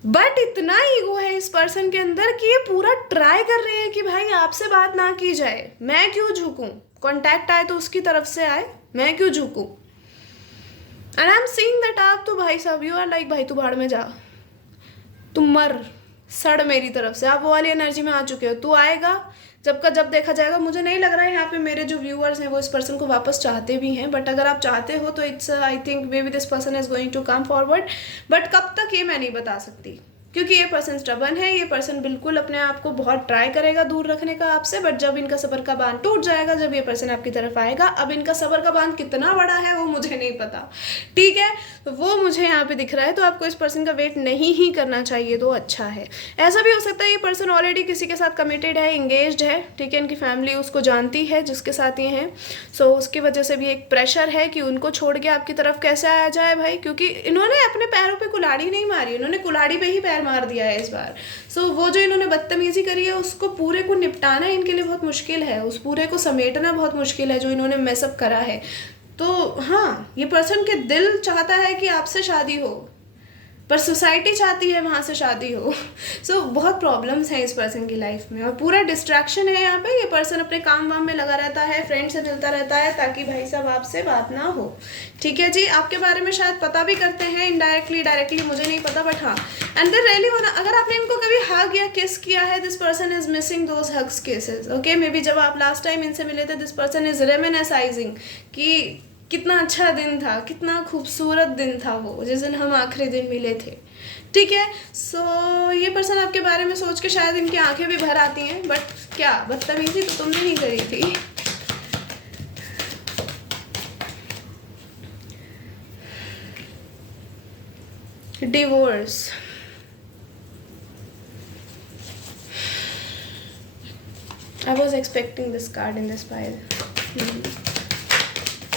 बट इतना ईगो है इस पर्सन के अंदर कि ये पूरा ट्राई कर रहे हैं कि भाई आपसे बात ना की जाए, मैं क्यों झुकूं, कॉन्टैक्ट आए तो उसकी तरफ से आए, मैं क्यों झुकूं। And I am seeing that आप तो भाई साहब यू आर लाइक भाई तू भाड़ में जा, तुम मर सड़ मेरी तरफ से, आप वो वाली एनर्जी में आ चुके हो। तू आएगा जब का जब देखा जाएगा। मुझे नहीं लग रहा है यहाँ पे मेरे जो व्यूअर्स हैं वो इस पर्सन को वापस चाहते भी हैं, बट अगर आप चाहते हो तो it's I think may be this person is going to come forward. But कब तक ये मैं नहीं बता सकती, क्योंकि ये पर्सन स्टबन है। ये पर्सन बिल्कुल अपने आप को बहुत ट्राई करेगा दूर रखने का आपसे, बट जब इनका सब्र का बांध टूट जाएगा, जब ये पर्सन आपकी तरफ आएगा, अब इनका सब्र का बांध कितना बड़ा है वो मुझे नहीं पता, ठीक है, तो वो मुझे यहाँ पे दिख रहा है। तो आपको इस पर्सन का वेट नहीं ही करना चाहिए तो अच्छा है। ऐसा भी हो सकता है ये पर्सन ऑलरेडी किसी के साथ कमिटेड है, इंगेज्ड है, ठीक है, इनकी फैमिली उसको जानती है जिसके साथ ये हैं, सो उसकी वजह से भी एक प्रेशर है कि उनको छोड़ के आपकी तरफ कैसे आया जाए भाई, क्योंकि इन्होंने अपने पैरों पे कुल्हाड़ी नहीं मारी, इन्होंने कुल्हाड़ी पे ही पैर मार दिया है इस बार। सो वो जो इन्होंने बदतमीजी करी है उसको पूरे को निपटाना इनके लिए बहुत मुश्किल है, उस पूरे को समेटना बहुत मुश्किल है जो इन्होंने मैसअप करा है। तो हाँ, ये पर्सन के दिल चाहता है कि आपसे शादी हो, पर सोसाइटी चाहती है वहाँ से शादी हो। सो बहुत प्रॉब्लम्स हैं इस पर्सन की लाइफ में, और पूरा डिस्ट्रैक्शन है यहाँ पे। ये पर्सन अपने काम वाम में लगा रहता है, फ्रेंड से मिलता रहता है ताकि भाई साहब आपसे बात ना हो, ठीक है जी। आपके बारे में शायद पता भी करते हैं इनडायरेक्टली, डायरेक्टली मुझे नहीं पता, बट हाँ, एंड दे रियली वांट, अगर आपने इनको कभी हग या किस किया है, this person is missing those hugs cases, okay. May be जब आप लास्ट टाइम इनसे मिले थे, दिस पर्सन इज रेमिनिसाइजिंग कि कितना अच्छा दिन था, कितना खूबसूरत दिन था वो जिस दिन हम आखिरी दिन मिले थे, ठीक है। सो ये पर्सन आपके बारे में सोच के शायद इनकी आंखें भी भर आती हैं, बट क्या बदतमीजी तो तुमने ही करी थी। Divorce, I was expecting this card in this pile.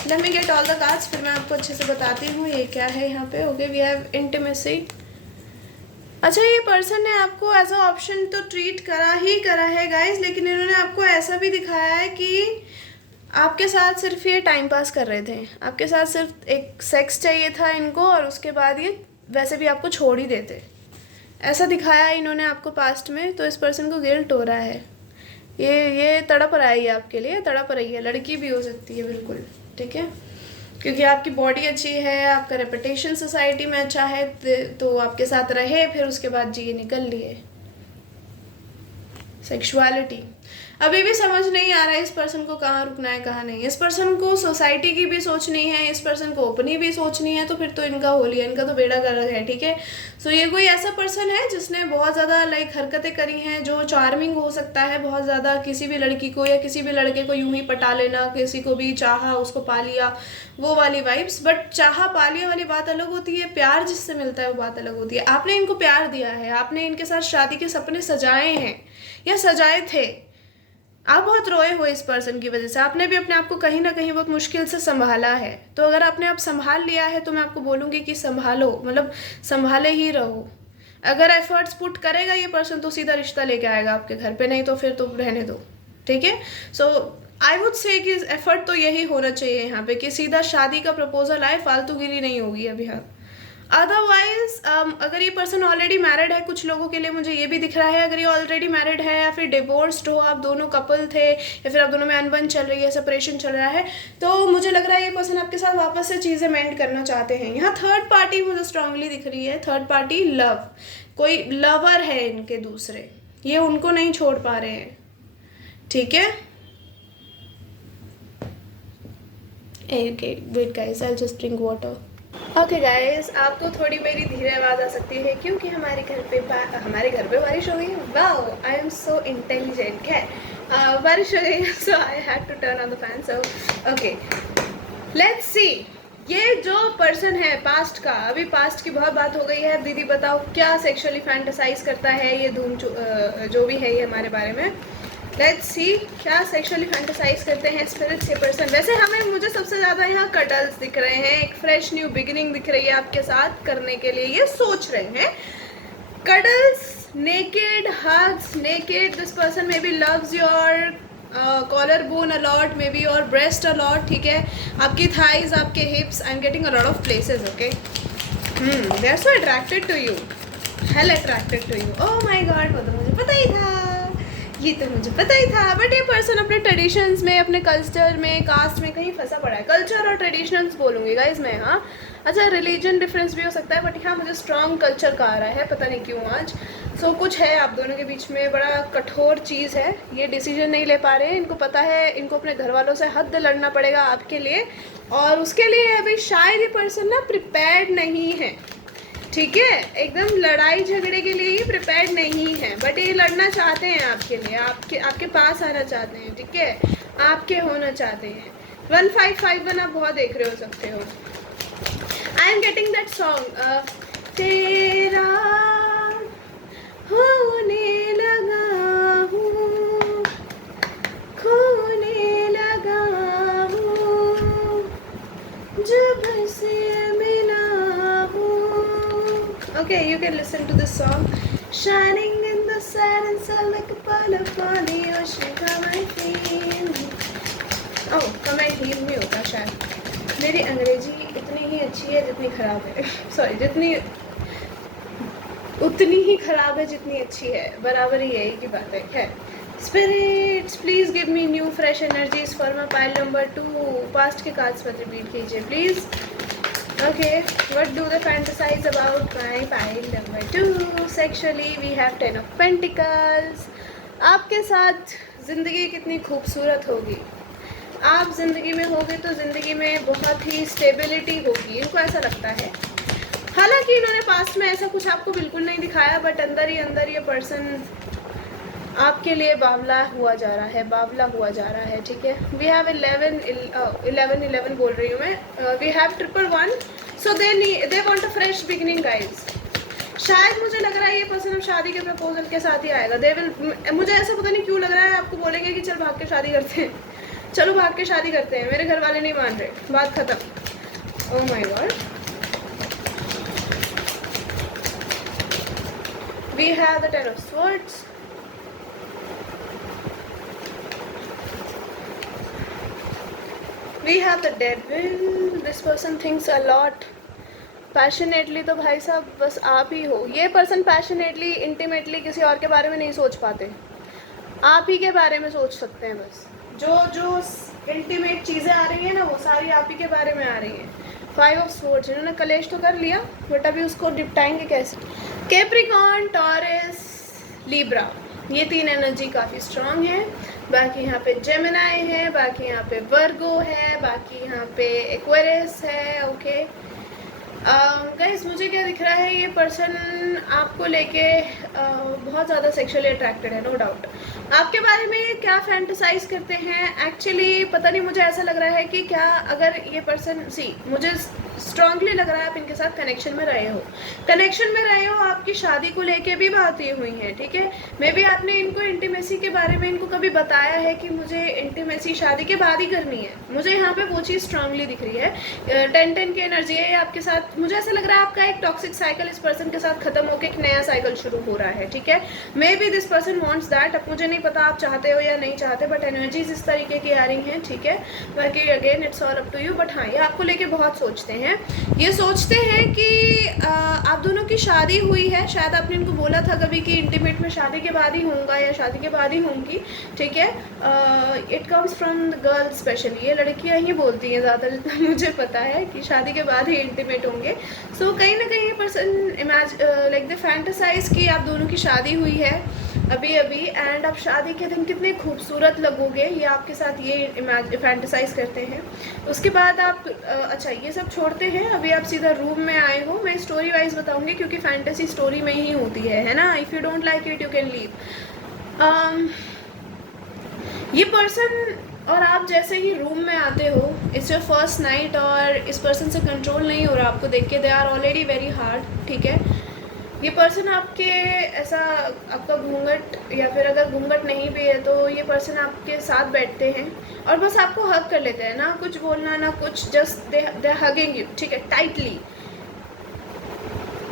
Let me get all the cards, फिर मैं आपको अच्छे से बताती हूँ ये क्या है यहाँ पे। Okay, we have intimacy. अच्छा, ये पर्सन ने आपको एज अ ऑप्शन तो ट्रीट करा है गाइज, लेकिन इन्होंने आपको ऐसा भी दिखाया है कि आपके साथ सिर्फ ये टाइम पास कर रहे थे, आपके साथ सिर्फ एक सेक्स चाहिए था इनको, और उसके बाद ये वैसे भी आपको छोड़ ही देते, ऐसा दिखाया है इन्होंने आपको पास्ट में। तो इस पर्सन को गिल्ट हो रहा है, ये तड़प रहा है आपके लिए, तड़प रही है, लड़की भी हो सकती है बिल्कुल, ठीक है, क्योंकि आपकी बॉडी अच्छी है, आपका रेपुटेशन सोसाइटी में अच्छा है, तो आपके साथ रहे, फिर उसके बाद जी निकल लिए। सेक्सुअलिटी अभी भी समझ नहीं आ रहा है इस पर्सन को कहाँ रुकना है कहाँ नहीं। इस पर्सन को सोसाइटी की भी सोचनी है, इस पर्सन को अपनी भी सोचनी है, तो फिर तो इनका हो लिया, इनका तो बेड़ा गर्क है, ठीक है। सो ये कोई ऐसा पर्सन है जिसने बहुत ज़्यादा लाइक हरकतें करी हैं, जो चार्मिंग हो सकता है बहुत ज़्यादा, किसी भी लड़की को या किसी भी लड़के को यूं ही पटा लेना, किसी को भी चाहा उसको पा लिया, वो वाली वाइब्स। बट चाहा पा लिया वाली बात अलग होती है, प्यार जिससे मिलता है वो बात अलग होती है। आपने इनको प्यार दिया है, आपने इनके साथ शादी के सपने सजाए हैं या सजाए थे, आप बहुत रोए हो इस पर्सन की वजह से, आपने भी अपने आप को कहीं ना कहीं बहुत मुश्किल से संभाला है। तो अगर आपने आप संभाल लिया है तो मैं आपको बोलूँगी कि संभालो, मतलब संभाले ही रहो। अगर एफर्ट्स पुट करेगा ये पर्सन तो सीधा रिश्ता लेके आएगा आपके घर पे, नहीं तो फिर तो रहने दो, ठीक है। सो आई वुड से कि एफर्ट तो यही होना चाहिए यहाँ पे कि सीधा शादी का प्रपोजल आए, फालतूगिरी नहीं होगी अभी। हाँ, अदरवाइज अगर ये पर्सन ऑलरेडी मैरिड है, कुछ लोगों के लिए मुझे ये भी दिख रहा है, अगर ये ऑलरेडी मैरिड है या फिर डिवोर्स्ड हो, आप दोनों कपल थे या फिर आप दोनों में अनबन चल रही है, सेपरेशन चल रहा है, तो मुझे लग रहा है ये पर्सन आपके साथ वापस से चीज़ें मेंड करना चाहते हैं। यहाँ थर्ड पार्टी मुझे स्ट्रांगली दिख रही है, थर्ड पार्टी लव, कोई लवर है इनके दूसरे, ये उनको नहीं छोड़ पा रहे हैं, ठीक है। Okay wait guys, I will just drink water. Okay guys, आपको थोड़ी मेरी धीरे आवाज़ आ सकती है क्योंकि हमारे घर पे बारिश हो गई है। Wow, I am so intelligent. है बारिश हो गई, so I had to turn on the fan. So okay, let's see ये जो पर्सन है पास्ट का, अभी पास्ट की बहुत बात हो गई है, दीदी बताओ क्या सेक्सुअली फैंटेसाइज करता है ये जो भी है ये हमारे बारे में। लेट्स सी क्या सेक्सुअली फैंटेसाइज करते हैं स्पिरिट्स ये पर्सन। वैसे मुझे सबसे ज़्यादा यहाँ कटल्स दिख रहे हैं, एक फ्रेश न्यू बिगिनिंग दिख रही है आपके साथ करने के लिए, ये सोच रहे हैं। Cuddles, naked hugs, naked, this person may be loves your collar bone a lot, may be your breast a lot, ठीक है, आपकी थाइज, आपके hips, I am getting a lot of places, okay. They are so attracted to you, hell attracted to you. Oh my god, वो तो मुझे पता ही था, ये तो मुझे पता ही था। बट ये पर्सन अपने ट्रेडिशंस में, अपने कल्चर में, कास्ट में कहीं फंसा पड़ा है। कल्चर और ट्रेडिशंस बोलूँगी गाइज मैं, हाँ। अच्छा, रिलीजन डिफरेंस भी हो सकता है, बट यहाँ मुझे स्ट्रॉन्ग कल्चर का आ रहा है, पता नहीं क्यों आज। सो कुछ है आप दोनों के बीच में, बड़ा कठोर चीज़ है, ये डिसीजन नहीं ले पा रहे हैं। इनको पता है इनको अपने घर वालों से हद लड़ना पड़ेगा आपके लिए, और उसके लिए अभी शायद ये पर्सन ना प्रिपेयर्ड नहीं है, ठीक है, एकदम लड़ाई झगड़े के लिए ही प्रिपेयर्ड नहीं है। बट ये लड़ना चाहते हैं आपके लिए, आपके पास आना चाहते हैं, ठीक है, आपके होना चाहते हैं। 1551 आप बहुत देख रहे हो सकते हो। आई एम गेटिंग दैट सॉन्ग, तेरा होने लगा हूँ, खोने लगा हूँ, जब से मिला हूँ। Okay, you can listen to this song. Shining in the sun sun like a pearl upon the ocean, come and feel me. Oh, come and feel me होता शायद। मेरी अंग्रेजी इतनी ही अच्छी है जितनी ख़राब है, सॉरी, उतनी ही ख़राब है जितनी अच्छी है, बराबर ही है, एक ही बात है। खैर, spirits please give me new fresh energies for my pile number 2। Past के कार्ड्स पर रिपीट कीजिए please. Okay, what do they fantasize about my pile number 2? Sexually we have 10 of pentacles. आपके साथ ज़िंदगी कितनी खूबसूरत होगी, आप ज़िंदगी में होगे तो ज़िंदगी में बहुत ही स्टेबिलिटी होगी, इनको ऐसा लगता है। हालांकि इन्होंने पास्ट में ऐसा कुछ आपको बिल्कुल नहीं दिखाया, बट अंदर ही अंदर ये पर्सन आपके लिए बावला हुआ जा रहा है, ठीक है। वी हैव 11 बोल रही हूँ मैं, we have 111, so they want a fresh beginning guys. शायद मुझे लग रहा है ये पर्सन अब शादी के प्रपोजल के साथ ही आएगा। दे विल, मुझे ऐसा पता नहीं क्यों लग रहा है, आपको बोलेंगे कि चल भाग के शादी करते हैं, चलो भाग के शादी करते हैं, मेरे घर वाले नहीं मान रहे, बात खत्म। ओह my God, we have the 10 of swords, we have the devil. This person thinks a lot passionately, तो भाई साहब बस आप ही हो। ये पर्सन पैशनेटली, इंटीमेटली किसी और के बारे में नहीं सोच पाते, आप ही के बारे में सोच सकते हैं बस। जो इंटीमेट चीज़ें आ रही हैं ना, वो सारी आप ही के बारे में आ रही हैं। 5 ऑफ स्वॉर्ड्स, इन्होंने कलेश तो कर लिया, बट अभी उसको निपटाएंगे कैसे? कैप्रिकॉर्न, टॉरस, लिब्रा, ये 3 एनर्जी काफ़ी स्ट्रांग है। बाकी यहाँ पे जेमिनाई है, बाकी यहाँ पे वर्गो है, बाकी यहाँ पे एक्वेरियस है, ओके। गाइस, मुझे क्या दिख रहा है, ये पर्सन आपको लेके बहुत ज़्यादा सेक्सुअली अट्रैक्टेड है, नो डाउट। आपके बारे में क्या फैंटेसाइज करते हैं एक्चुअली पता नहीं, मुझे ऐसा लग रहा है कि क्या अगर ये पर्सन, मुझे स्ट्रांगली लग रहा है आप इनके साथ कनेक्शन में रहे हो, आपकी शादी को लेके भी बातें हुई हैं, ठीक है। मे बी आपने इनको इंटीमेसी के बारे में इनको कभी बताया है कि मुझे इंटीमेसी शादी के बाद ही करनी है, मुझे यहाँ पे वो चीज़ स्ट्रांगली दिख रही है। 10-10 की एनर्जी है आपके साथ, मुझे ऐसा लग रहा है आपका एक टॉक्सिक साइकिल इस पर्सन के साथ खत्म होकर एक नया साइकिल शुरू हो रहा है, ठीक है। May be this person wants that, अब मुझे नहीं पता आप चाहते हो या नहीं चाहते, बट एनर्जीज इस तरीके की आ रही हैं, ठीक है। बाकी again it's all up to you, but हाँ, ये आपको लेके बहुत सोचते हैं। ये सोचते हैं कि आप दोनों की शादी हुई है, शायद आपने इनको बोला था कभी कि इंटीमेट में शादी के बाद ही होऊंगा या शादी के बाद ही होंगी, ठीक है। It comes from the girl specially, ये लड़कियां ही बोलती हैं ज़्यादा, जितना मुझे पता है कि शादी के बाद ही इंटीमेट होंगे। सो कहीं ना कहीं ये पर्सन लाइक द फैंटेसाइज की आप दोनों की शादी हुई है अभी एंड आप शादी के दिन कितने खूबसूरत लगोगे, ये आपके साथ ये फैंटेसाइज करते हैं। उसके बाद आप अच्छा ये सब छोड़ते हैं, अभी आप सीधा रूम में आए हो। मैं स्टोरी वाइज बताऊंगी क्योंकि फैंटेसी स्टोरी में ही होती है ना। If you don't like it you can leave. ये पर्सन और आप जैसे ही रूम में आते हो, इट्स योर फर्स्ट नाइट और इस पर्सन से कंट्रोल नहीं हो रहा आपको देख के, they are already very hard, ठीक है। ये पर्सन आपके ऐसा आपका घूंघट, या फिर अगर घूंघट नहीं भी है तो ये पर्सन आपके साथ बैठते हैं और बस आपको हग कर लेते हैं, ना कुछ बोलना ना कुछ, जस्ट दे हगिंग यू, ठीक है, टाइटली।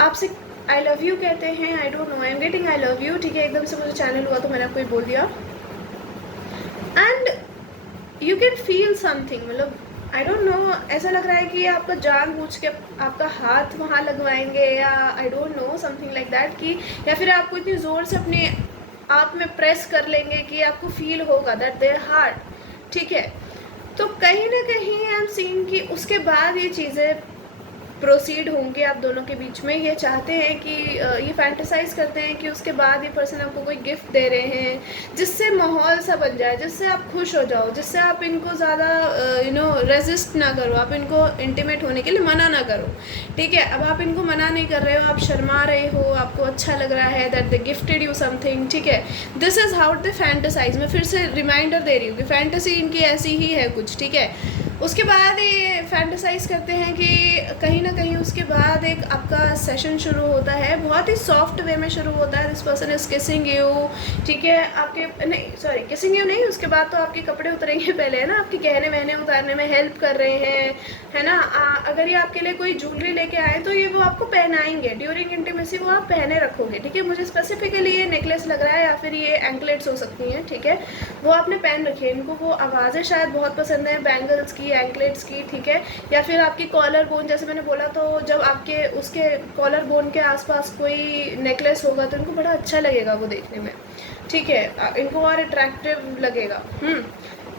आपसे आई लव यू कहते हैं, I don't know, I am getting I love you, ठीक है। एकदम से मुझे चैनल हुआ तो मैंने आपको ही बोल दिया। And you can feel something, मतलब आई डोंट नो, ऐसा लग रहा है कि आपका जानबूझ के आपका हाथ वहाँ लगवाएंगे, या I don't know something like that, कि या फिर आपको इतनी ज़ोर से अपने आप में प्रेस कर लेंगे कि आपको फील होगा दैट दे आर हार्ड, ठीक है। तो कहीं ना कहीं आई एम सीइंग कि उसके बाद ये चीज़ें प्रोसीड होंगे आप दोनों के बीच में। ये चाहते हैं कि ये फैंटेसाइज करते हैं कि उसके बाद ये पर्सन आपको कोई गिफ्ट दे रहे हैं जिससे माहौल सा बन जाए, जिससे आप खुश हो जाओ, जिससे आप इनको ज़्यादा रेजिस्ट ना करो, आप इनको इंटीमेट होने के लिए मना ना करो, ठीक है। अब आप इनको मना नहीं कर रहे हो, आप शर्मा रहे हो, आपको अच्छा लग रहा है that they gifted you something, ठीक है। This is how they fantasise. मैं फिर से रिमाइंडर दे रही हूँ कि फैंटेसी इनकी ऐसी ही है कुछ, ठीक है। उसके बाद ये फैंटेसाइज करते हैं कि कहीं ना कहीं उसके बाद एक आपका सेशन शुरू होता है, बहुत ही सॉफ्ट वे में शुरू होता है। This person is kissing you, ठीक है। आपके नहीं, सॉरी, किसिंग यू नहीं, उसके बाद तो आपके कपड़े उतरेंगे पहले, है ना, आपके गहने वहने उतारने में हेल्प कर रहे हैं, है ना। अगर ये आपके लिए कोई ज्वेलरी लेके आए तो ये वो आपको पहनाएंगे ड्यूरिंग इंटीमेसी, वो आप पहने रखोगे, ठीक है। मुझे स्पेसिफिकली ये नेकलेस लग रहा है, या फिर ये एंकलेट्स हो सकती हैं, ठीक है, वो आपने पहन रखी है। इनको वो आवाज़ें शायद बहुत पसंद है, बैंगल्स की, एंकलेट्स की, ठीक है। या फिर आपकी कॉलर बोन, जैसे मैंने बोला, तो जब आपके उसके कॉलर बोन के आसपास कोई नेकलेस होगा तो इनको बड़ा अच्छा लगेगा वो देखने में, ठीक है, इनको और अट्रैक्टिव लगेगा।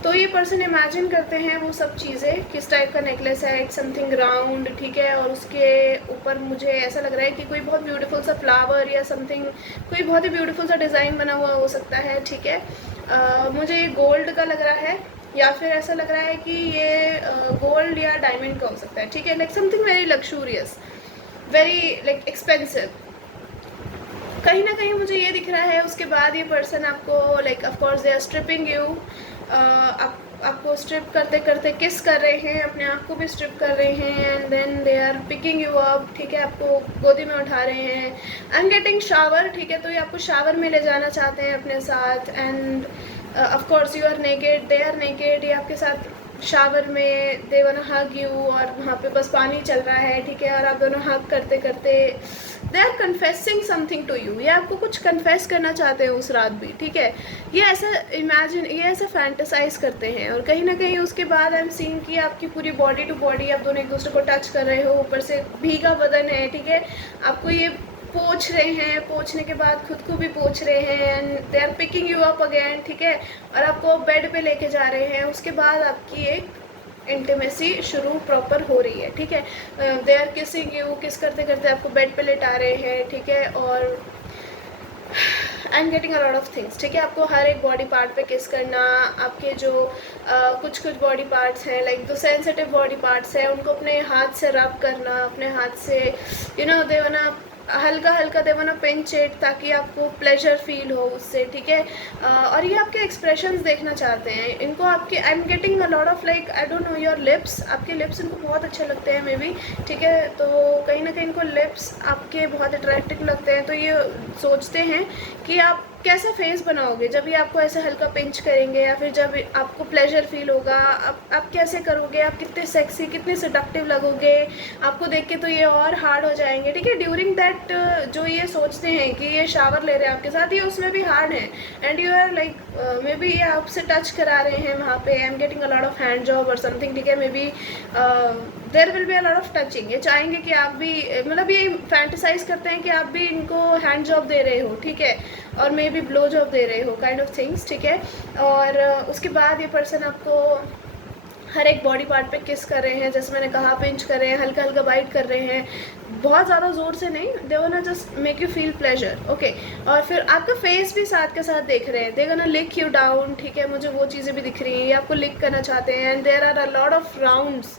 तो ये पर्सन इमेजिन करते हैं वो सब चीज़ें, किस टाइप का नेकलेस है, इट्स समथिंग राउंड, ठीक है, और उसके ऊपर मुझे ऐसा लग रहा है कि कोई बहुत ब्यूटीफुल सा फ्लावर या समथिंग, कोई बहुत ही ब्यूटीफुल सा डिज़ाइन बना हुआ हो सकता है, ठीक है। मुझे ये गोल्ड का लग रहा है, या फिर ऐसा लग रहा है कि ये गोल्ड या डायमंड का हो सकता है, ठीक है, like something very luxurious, very like expensive. कहीं ना कहीं मुझे ये दिख रहा है उसके बाद ये पर्सन आपको like of course they are stripping you, आपको स्ट्रिप करते करते किस कर रहे हैं, अपने आप को भी स्ट्रिप कर रहे हैं, and then they are picking you up, ठीक है, आपको गोदी में उठा रहे हैं। आई एम गेटिंग शावर, ठीक है, तो ये आपको शावर में ले जाना चाहते हैं अपने साथ, and of course you are naked, they are naked, ये आपके साथ शावर में, दे वाना हग यू, और वहाँ पे बस पानी चल रहा है, ठीक है, और आप दोनों हग करते करते they are confessing something to you, ये आपको कुछ कन्फेस करना चाहते हैं उस रात भी, ठीक है। ये ऐसा इमेजिन, ये ऐसा फैंटेसाइज करते हैं। और कहीं ना कहीं उसके बाद आई एम सीइंग कि आपकी पूरी बॉडी टू बॉडी आप दोनों एक दूसरे को टच कर रहे हो, ऊपर से भीगा बदन है, ठीक है, आपको ये पोंछ रहे हैं, पोंछने के बाद खुद को भी पोंछ रहे हैं, and they are picking you up again, ठीक है, और आपको बेड पे लेके जा रहे हैं। उसके बाद आपकी एक इंटीमेसी शुरू प्रॉपर हो रही है, ठीक है। दे आर किसिंग यू, किस करते करते आपको बेड पे लेटा रहे हैं, ठीक है, और आई am getting a lot of things, ठीक है। आपको हर एक बॉडी पार्ट पे किस करना, आपके जो कुछ कुछ बॉडी पार्ट्स हैं, लाइक जो सेंसिटिव बॉडी पार्ट्स हैं, उनको अपने हाथ से रब करना, अपने हाथ से यू नो दे वाना हल्का हल्का दे वाना पिंच इट, ताकि आपको प्लेजर फील हो उससे, ठीक है। और ये आपके एक्सप्रेशंस देखना चाहते हैं, इनको आपके आई am getting a lot of like I don't know your lips, आपके लिप्स इनको बहुत अच्छे लगते हैं मे बी, ठीक है। तो कहीं ना कहीं इनको लिप्स आपके बहुत अट्रैक्टिव लगते हैं, तो ये सोचते हैं कि आप कैसा फेस बनाओगे जब ये आपको ऐसे हल्का पिंच करेंगे, या फिर जब आपको प्लेजर फील होगा, आप कैसे करोगे, आप कितने सेक्सी, कितने सेडक्टिव लगोगे, आपको देख के तो ये और हार्ड हो जाएंगे, ठीक है। ड्यूरिंग दैट जो ये सोचते हैं कि ये शावर ले रहे हैं आपके साथ, ये उसमें भी हार्ड है, and you are like may be ये आपसे टच करा रहे हैं वहाँ पे, I am getting a lot of hand job और समथिंग, ठीक है, may B there will be a lot of touching. ये चाहेंगे कि आप भी, मतलब ये फैंटेसाइज करते हैं कि आप भी इनको हैंड जॉब दे रहे हो, ठीक है, और मे बी ब्लो जॉब दे रहे हो, काइंड ऑफ थिंग्स, ठीक है। और उसके बाद ये पर्सन आपको हर एक बॉडी पार्ट पे किस कर रहे हैं, जैसे मैंने कहा, पिंच कर रहे हैं, हल्का हल्का बाइट कर रहे हैं, बहुत ज़्यादा ज़ोर से नहीं, दे वाना just make you feel pleasure, okay. और फिर आपका फेस भी साथ के साथ देख रहे हैं, they gonna lick you down, ठीक है, मुझे वो चीज़ें भी दिख रही हैं, ये आपको लिक करना चाहते हैं, and there are a lot of rounds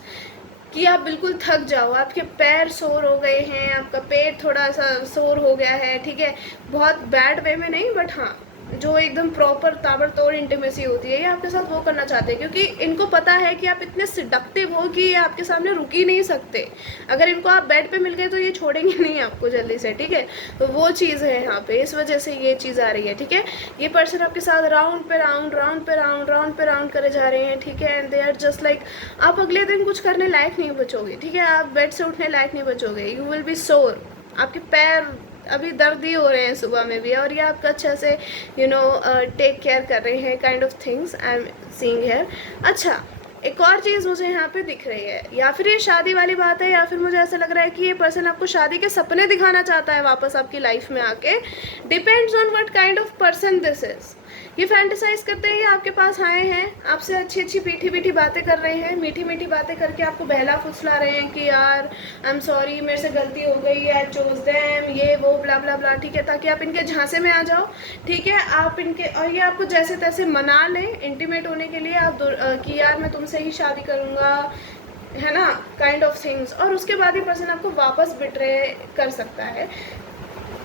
कि आप बिल्कुल थक जाओ, आपके पैर सोर हो गए हैं, आपका पेट थोड़ा सा सोर हो गया है, ठीक है, बहुत बैड वे में नहीं, बट हाँ जो एकदम प्रॉपर ताबड़तोड़ इंटीमेसी होती है, ये आपके साथ वो करना चाहते हैं, क्योंकि इनको पता है कि आप इतने सिडक्टिव हो कि ये आपके सामने रुक ही नहीं सकते। अगर इनको आप बेड पे मिल गए तो ये छोड़ेंगे नहीं आपको जल्दी से, ठीक है। तो वो चीज़ है यहाँ पे, इस वजह से ये चीज़ आ रही है, ठीक है। ये पर्सन आपके साथ राउंड पे राउंड, राउंड पे राउंड, राउंड पे राउंड करे जा रहे हैं, ठीक है। And they are just like, आप अगले दिन कुछ करने लायक नहीं बचोगे, ठीक है। आप बेड से उठने लायक नहीं बचोगे, यू विल बी सोर, आपके पैर अभी दर्द ही हो रहे हैं सुबह में भी, और ये आपका अच्छा से टेक केयर कर रहे हैं, kind of things I am seeing here. अच्छा, एक और चीज़ मुझे यहाँ पे दिख रही है, या फिर ये शादी वाली बात है, या फिर मुझे ऐसा लग रहा है कि ये पर्सन आपको शादी के सपने दिखाना चाहता है वापस आपकी लाइफ में आके। Depends on what kind of person this is. ये फैंटेसाइज करते हैं, ये आपके पास आए हैं, आपसे अच्छी अच्छी मीठी मीठी बातें कर रहे हैं, मीठी मीठी बातें करके आपको बहला फुसला रहे हैं कि यार आई एम सॉरी, मेरे से गलती हो गई, आई चोज देम, ये वो ब्ला ब्ला ब्ला, ठीक है, ताकि आप इनके झांसे में आ जाओ, ठीक है। आप इनके, और ये आपको जैसे तैसे मना लें इंटीमेट होने के लिए, आप कि यार मैं तुमसे ही शादी करूँगा, है ना, काइंड ऑफ थिंग्स। और उसके बाद ये पर्सन आपको वापस बिट्रे कर सकता है।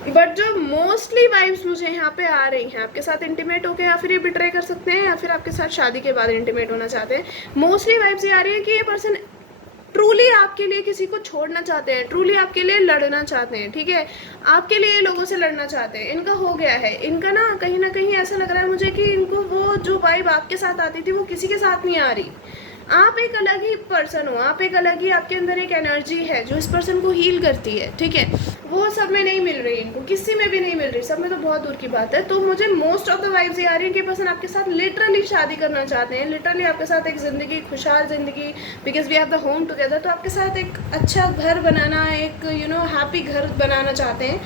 बट जो मोस्टली वाइब्स मुझे यहाँ पे आ रही हैं, आपके साथ इंटीमेट होके या फिर ये बिट्रे कर सकते हैं, या फिर आपके साथ शादी के बाद इंटीमेट होना चाहते हैं। मोस्टली वाइब्स ये आ रही है कि ये पर्सन ट्रूली आपके लिए किसी को छोड़ना चाहते हैं, ट्रूली आपके लिए लड़ना चाहते हैं, ठीक है। आपके लिए लोगों से लड़ना चाहते हैं। इनका हो गया है, इनका ना कहीं ऐसा लग रहा है मुझे कि इनको वो जो वाइब आपके साथ आती थी वो किसी के साथ नहीं आ रही। आप एक अलग ही पर्सन हो, आप एक अलग ही, आपके अंदर एक एनर्जी है जो इस पर्सन को हील करती है, ठीक है। वो सब में नहीं मिल रही इनको, किसी में भी नहीं मिल रही, सब में तो बहुत दूर की बात है। तो मुझे मोस्ट ऑफ द वाइब्स ये आ रही है कि पर्सन आपके साथ लिटरली शादी करना चाहते हैं, लिटरली आपके साथ एक ज़िंदगी, खुशहाल ज़िंदगी, because we have the home together. तो आपके साथ एक अच्छा घर बनाना, एक हैप्पी घर बनाना चाहते हैं।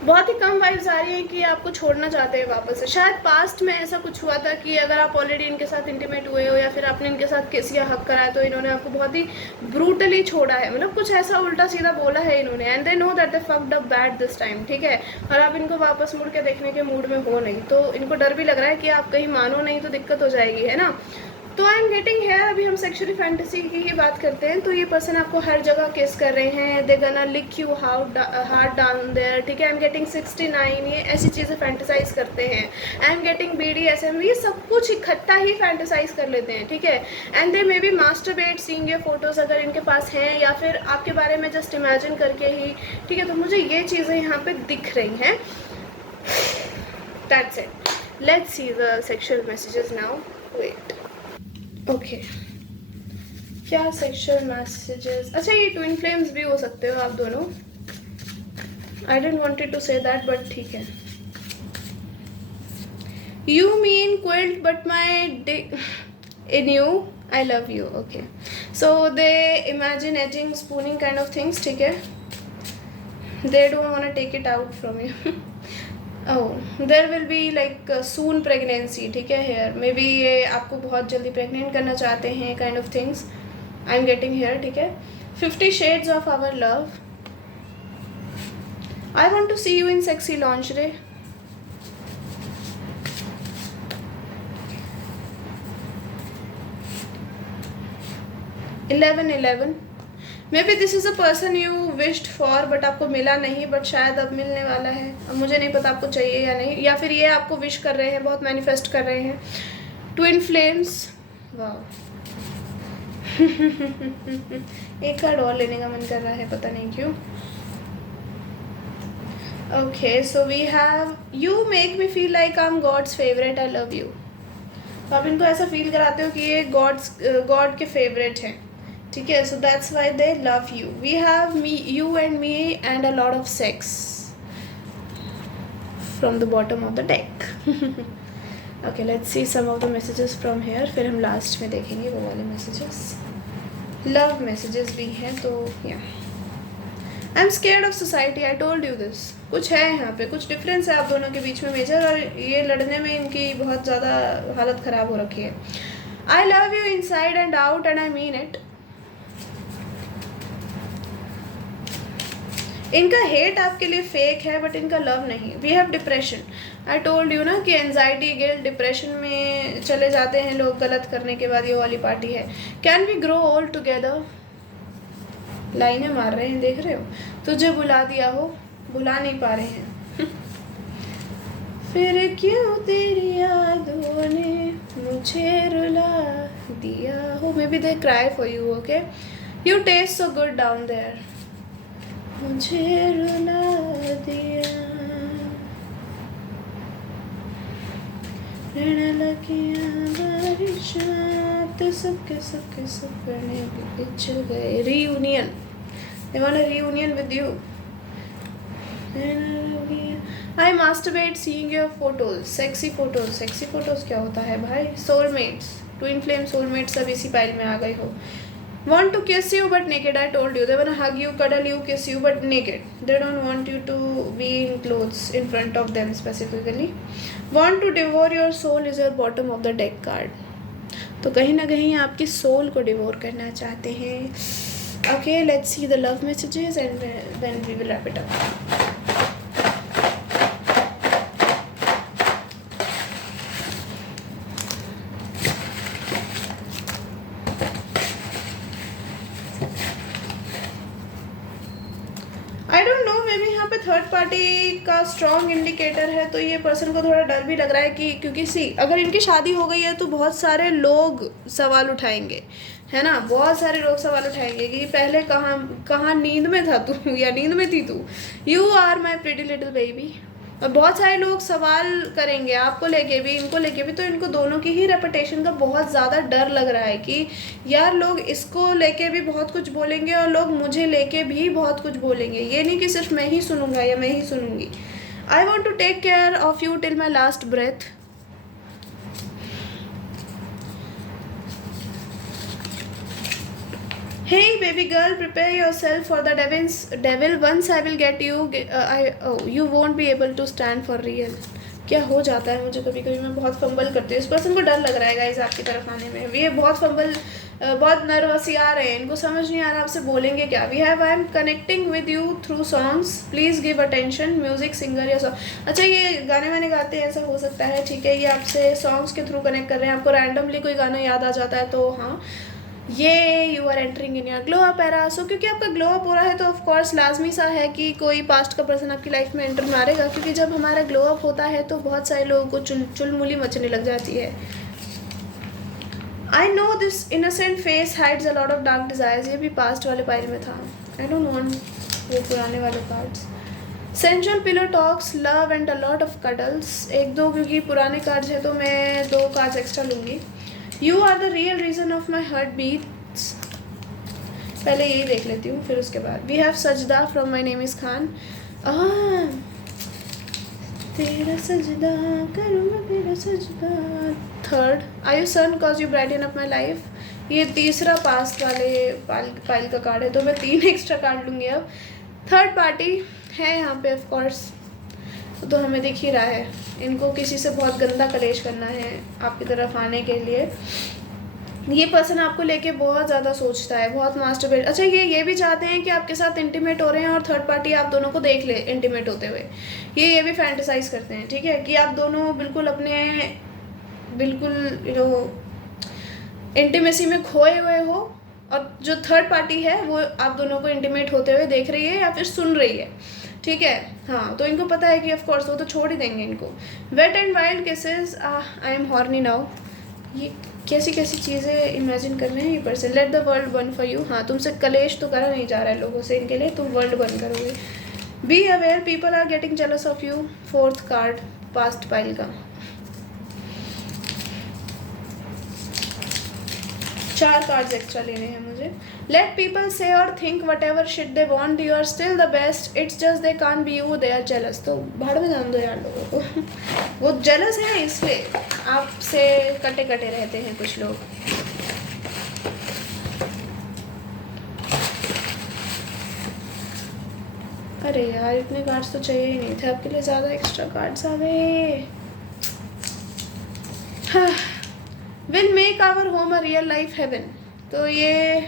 बहुत ही कम वाइब्स आ रही हैं कि आपको छोड़ना चाहते हैं वापस से। शायद पास्ट में ऐसा कुछ हुआ था कि अगर आप ऑलरेडी इनके साथ इंटीमेट हुए हो, या फिर आपने इनके साथ किसी का हक कराया, तो इन्होंने आपको बहुत ही ब्रूटली छोड़ा है, मतलब कुछ ऐसा उल्टा सीधा बोला है इन्होंने, and they know that they fucked up bad this time, ठीक है। और आप इनको वापस मुड़ के देखने के मूड में हो नहीं, तो इनको डर भी लग रहा है कि आप कहीं मानो नहीं तो दिक्कत हो जाएगी, है ना। तो आई एम गेटिंग हेयर, अभी हम सेक्सुअली फैंटेसी की ही बात करते हैं। तो ये पर्सन आपको हर जगह किस कर रहे हैं, दे गना लिक यू हार्ट डाउन देयर, ठीक है। आई एम गेटिंग 69, ये ऐसी चीज़ें फैंटेसाइज करते हैं। आई एम गेटिंग BDSM, ये सब कुछ इकट्ठा ही फैंटेसाइज कर लेते हैं, ठीक है। And they may be masturbate seeing your photos अगर इनके पास हैं, या फिर आपके बारे में जस्ट इमेजिन करके ही, ठीक है। तो मुझे ये चीज़ें यहाँ पे दिख रही हैं। That's it, let's see the sexual messages now. Wait, okay, क्या सेक्सुअल मैसेजेस, अच्छा ये ट्विन फ्लेम्स भी हो सकते हो आप दोनों। I didn't wanted to say that, but ठीक है। You mean quilt but my in you I love you, okay. So they imagine ageing, spooning kind of things, ठीक है। They don't want to take it out from you. Oh, there will be like soon pregnancy, ठीक है। हेयर मे बी ये आपको बहुत जल्दी प्रेग्नेंट करना चाहते हैं, kind of things I am getting here, ठीक है। 50 shades of our love, I want to see you in sexy lingerie. $11 may be this is a person you wished for, but आपको मिला नहीं, बट शायद अब मिलने वाला है। अब मुझे नहीं पता आपको चाहिए या नहीं, या फिर ये आपको विश कर रहे हैं, बहुत मैनिफेस्ट कर रहे हैं। ट्विन फ्लेम्स, वाह। एक कार्ड और लेने का मन कर रहा है, पता नहीं क्यों। Okay, so we have you make me feel like I am god's favourite, I love you. तो आप इनको ऐसा फील कराते हो कि ये गॉड के फेवरेट हैं, ठीक है। So that's why they love you. We have me, you and me and a lot of sex from the bottom of the deck. Okay, let's see some of the messages from here, फिर हम लास्ट में देखेंगे वो वाले मैसेजेस। लव मैसेजेस भी हैं, तो या I am scared of society, I told you this. कुछ है यहाँ पे, कुछ डिफरेंस है आप दोनों के बीच में मेजर, और ये लड़ने में इनकी बहुत ज़्यादा हालत ख़राब हो रखी है। I love you inside and out and I mean it. इनका हेट आपके लिए फेक है, बट इनका लव नहीं। We have depression, I told you ना कि एनजाइटी, गिल्ट, डिप्रेशन में चले जाते हैं लोग गलत करने के बाद, ये वाली पार्टी है। Can we grow old together, लाइनें मार रहे हैं, देख रहे हो। तुझे बुला दिया हो, बुला नहीं पा रहे हैं। फिर क्यों तेरी यादों ने मुझे रुला दिया हो. May B they cry for you. Okay, you taste so good down there. मुझे रुला दिया रहने लगियां बारिशां तो सबके सबके सपने भी बिछड़ गए. Reunion. They want a reunion with you. I masturbate seeing your photos. Sexy photos. Sexy photos क्या होता है भाई? Soulmates. Twin flame soulmates सब इसी पाइल में आ गए हो. Want to kiss you but naked. I told you. They wanna hug you, cuddle you, kiss you but naked. They don't want you to be in clothes in front of them specifically. Want to devour your soul is your bottom of the deck card. तो कहीं ना कहीं आपकी सोल को डिवोर करना चाहते हैं. Okay, let's see the love messages and then we will wrap it up. I don't know, may be यहाँ पे थर्ड पार्टी का स्ट्रॉन्ग इंडिकेटर है. तो ये पर्सन को थोड़ा डर भी लग रहा है कि क्योंकि सी अगर इनकी शादी हो गई है तो बहुत सारे लोग सवाल उठाएंगे, है ना. बहुत सारे लोग सवाल उठाएंगे कि पहले कहाँ नींद में था तू या नींद में थी तू. You are my pretty little baby. और बहुत सारे लोग सवाल करेंगे आपको लेके भी, इनको लेके भी. तो इनको दोनों की ही रेपुटेशन का बहुत ज़्यादा डर लग रहा है कि यार लोग इसको लेके भी बहुत कुछ बोलेंगे और लोग मुझे लेके भी बहुत कुछ बोलेंगे. ये नहीं कि सिर्फ मैं ही सुनूंगा या मैं ही सुनूंगी. I want to take care of you till my last breath. Hey baby girl, prepare yourself for the devil. Once I will get you, you won't be able to stand for real. क्या हो जाता है मुझे कभी कभी, मैं बहुत फंबल करती हूँ. इस पर्सन को डर लग रहा है गाइस आपकी तरफ आने में. ये बहुत नर्वस आ रहे हैं. इनको समझ नहीं आ रहा आपसे बोलेंगे क्या. I am connecting with you through songs. Please give attention. Music singer या सॉन्ग. अच्छा, ये गाने वाने गाते हैं, ऐसा हो सकता है. ठीक है, ये आपसे सॉन्ग्स के थ्रू कनेक्ट कर रहे हैं. आपको रैंडमली कोई गाना याद आ जाता है तो हाँ, ये you are entering in your glow up era. So क्योंकि आपका ग्लो अप हो रहा है तो ऑफ कोर्स लाजमी सा है कि कोई पास्ट का पर्सन आपकी लाइफ में एंटर मारेगा. क्योंकि जब हमारा ग्लो अप होता है तो बहुत सारे लोगों को चुलमुली मचने लग जाती है. I know this innocent face hides a lot of dark desires. ये भी पास्ट वाले पाइल में था. आई डोंट वांट वो पुराने वाले cards. Sensual pillow talks, love and a lot of cuddles. एक दो क्योंकि पुराने कार्ड्स हैं तो मैं 2 कार्ड्स एक्स्ट्रा लूँगी. You are the real reason of my heartbeats. पहले यही देख लेती हूँ फिर उसके बाद. We have सजदा from my name is Khan. तेरा सजदा करूँ मैं तेरा सजदा. Third, are you sun cause you brighten up my life. ये तीसरा पास्ट वाले पाइल का कार्ड है तो मैं 3 एक्स्ट्रा कार्ड लूँगी. अब थर्ड पार्टी है यहाँ पे ऑफ कोर्स. तो हमें दिख ही रहा है इनको किसी से बहुत गंदा कलेश करना है आपकी तरफ आने के लिए. ये पर्सन आपको लेके बहुत ज़्यादा सोचता है, बहुत मास्टरबेट. अच्छा, ये भी चाहते हैं कि आपके साथ इंटीमेट हो रहे हैं और थर्ड पार्टी आप दोनों को देख ले इंटीमेट होते हुए. ये भी फैंटेसाइज करते हैं. ठीक है, कि आप दोनों बिल्कुल इंटीमेसी में खोए हुए हो और जो थर्ड पार्टी है वो आप दोनों को इंटीमेट होते हुए देख रही है या फिर सुन रही है. ठीक है, हाँ. तो इनको पता है कि ऑफ कोर्स वो तो छोड़ ही देंगे इनको. Wet and wild cases. I am horny now. ये कैसी चीज़ें इमेजिन कर रहे हैं ये person. Let the world burn for you. हाँ, तुमसे कलेश तो करा नहीं जा रहा है लोगों से, इनके लिए तुम वर्ल्ड बर्न करोगे. Be aware, people are getting jealous of you. Fourth card past pile का. 4 कार्ड्स एक्स्ट्रा लेने हैं मुझे. लेट पीपल से और think whatever shit they want, you are still the best. It's just they can't be you, they are jealous. तो भाड़ में जान दो यार लोगों को. वो जेलस है इसलिए आपसे कटे रहते हैं कुछ लोग. अरे यार, इतने कार्ड्स तो चाहिए ही नहीं थे आपके लिए. ज़्यादा एक्स्ट्रा कार्ड्स आ गए. हाँ. Will make our home a real life heaven. तो ये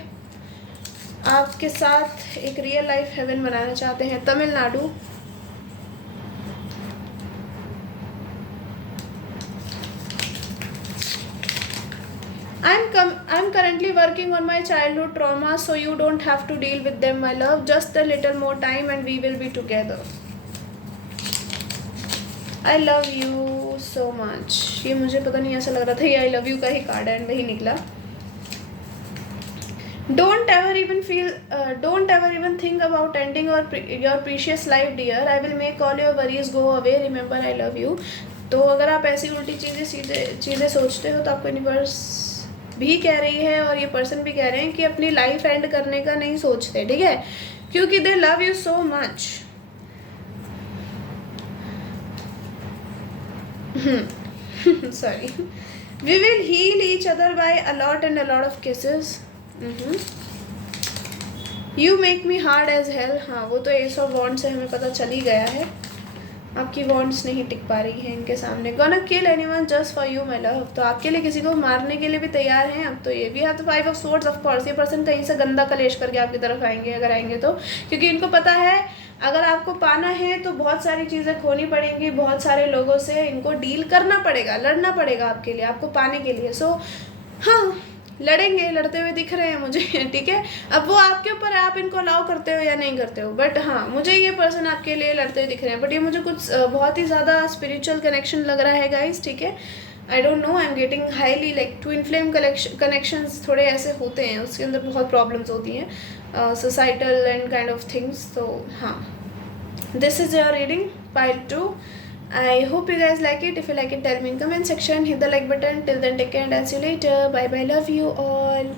आपके साथ एक रियल लाइफ हेवन बनाना चाहते हैं. Tamil Nadu. I'm currently working on my childhood trauma, so you don't have to deal with them, my love. Just a little more time and we will be together. I love you so much. ये मुझे पता नहीं, ऐसा लग रहा था ये आई लव यू का ही कार्ड है एंड वही निकला। Don't ever even think about ending your precious life, dear. I will make all your worries go away. Remember, I love you. तो अगर आप ऐसी उल्टी चीज़ें सोचते हो तो आपको यूनिवर्स भी कह रही है और ये पर्सन भी कह रहे हैं कि अपनी लाइफ एंड करने का नहीं सोचते, ठीक है, क्योंकि दे love you so much. Sorry. We will heal each other by a lot and a lot of kisses. You make me hard as hell. हाँ, वो तो एस ऑफ वॉन्ड से हमें पता चल ही गया है। आपकी वॉन्ड्स नहीं टिक पा रही है इनके सामने। Gonna kill anyone just for you, my love. तो आपके लिए किसी को मारने के लिए भी तैयार हैं। अब तो ये भी है तो 5 of swords, of course ये पर्सन कहीं से गंदा कलेश करके आपकी तरफ आएंगे, अगर आएंगे तो, क्योंकि इनको पता है अगर आपको पाना है तो बहुत सारी चीज़ें खोनी पड़ेंगी, बहुत सारे लोगों से इनको डील करना पड़ेगा, लड़ना पड़ेगा आपके लिए, आपको पाने के लिए। सो हाँ, लड़ेंगे, लड़ते हुए दिख रहे हैं मुझे, ठीक है। अब वो आपके ऊपर है, आप इनको अलाउ करते हो या नहीं करते हो, बट हाँ मुझे ये पर्सन आपके लिए लड़ते हुए दिख रहे हैं। बट ये मुझे कुछ बहुत ही ज़्यादा स्पिरिचुअल कनेक्शन लग रहा है गाइस, ठीक है। I don't know, I am getting highly like twin flame connections थोड़े ऐसे होते हैं, उसके अंदर बहुत प्रॉब्लम्स होती हैं, societal and kind of things. तो हाँ, this is your reading part 2. I hope you guys like it. If you like it, tell me in comment section, hit the like button. Till then, take care and I'll see you later. Bye bye, love you all.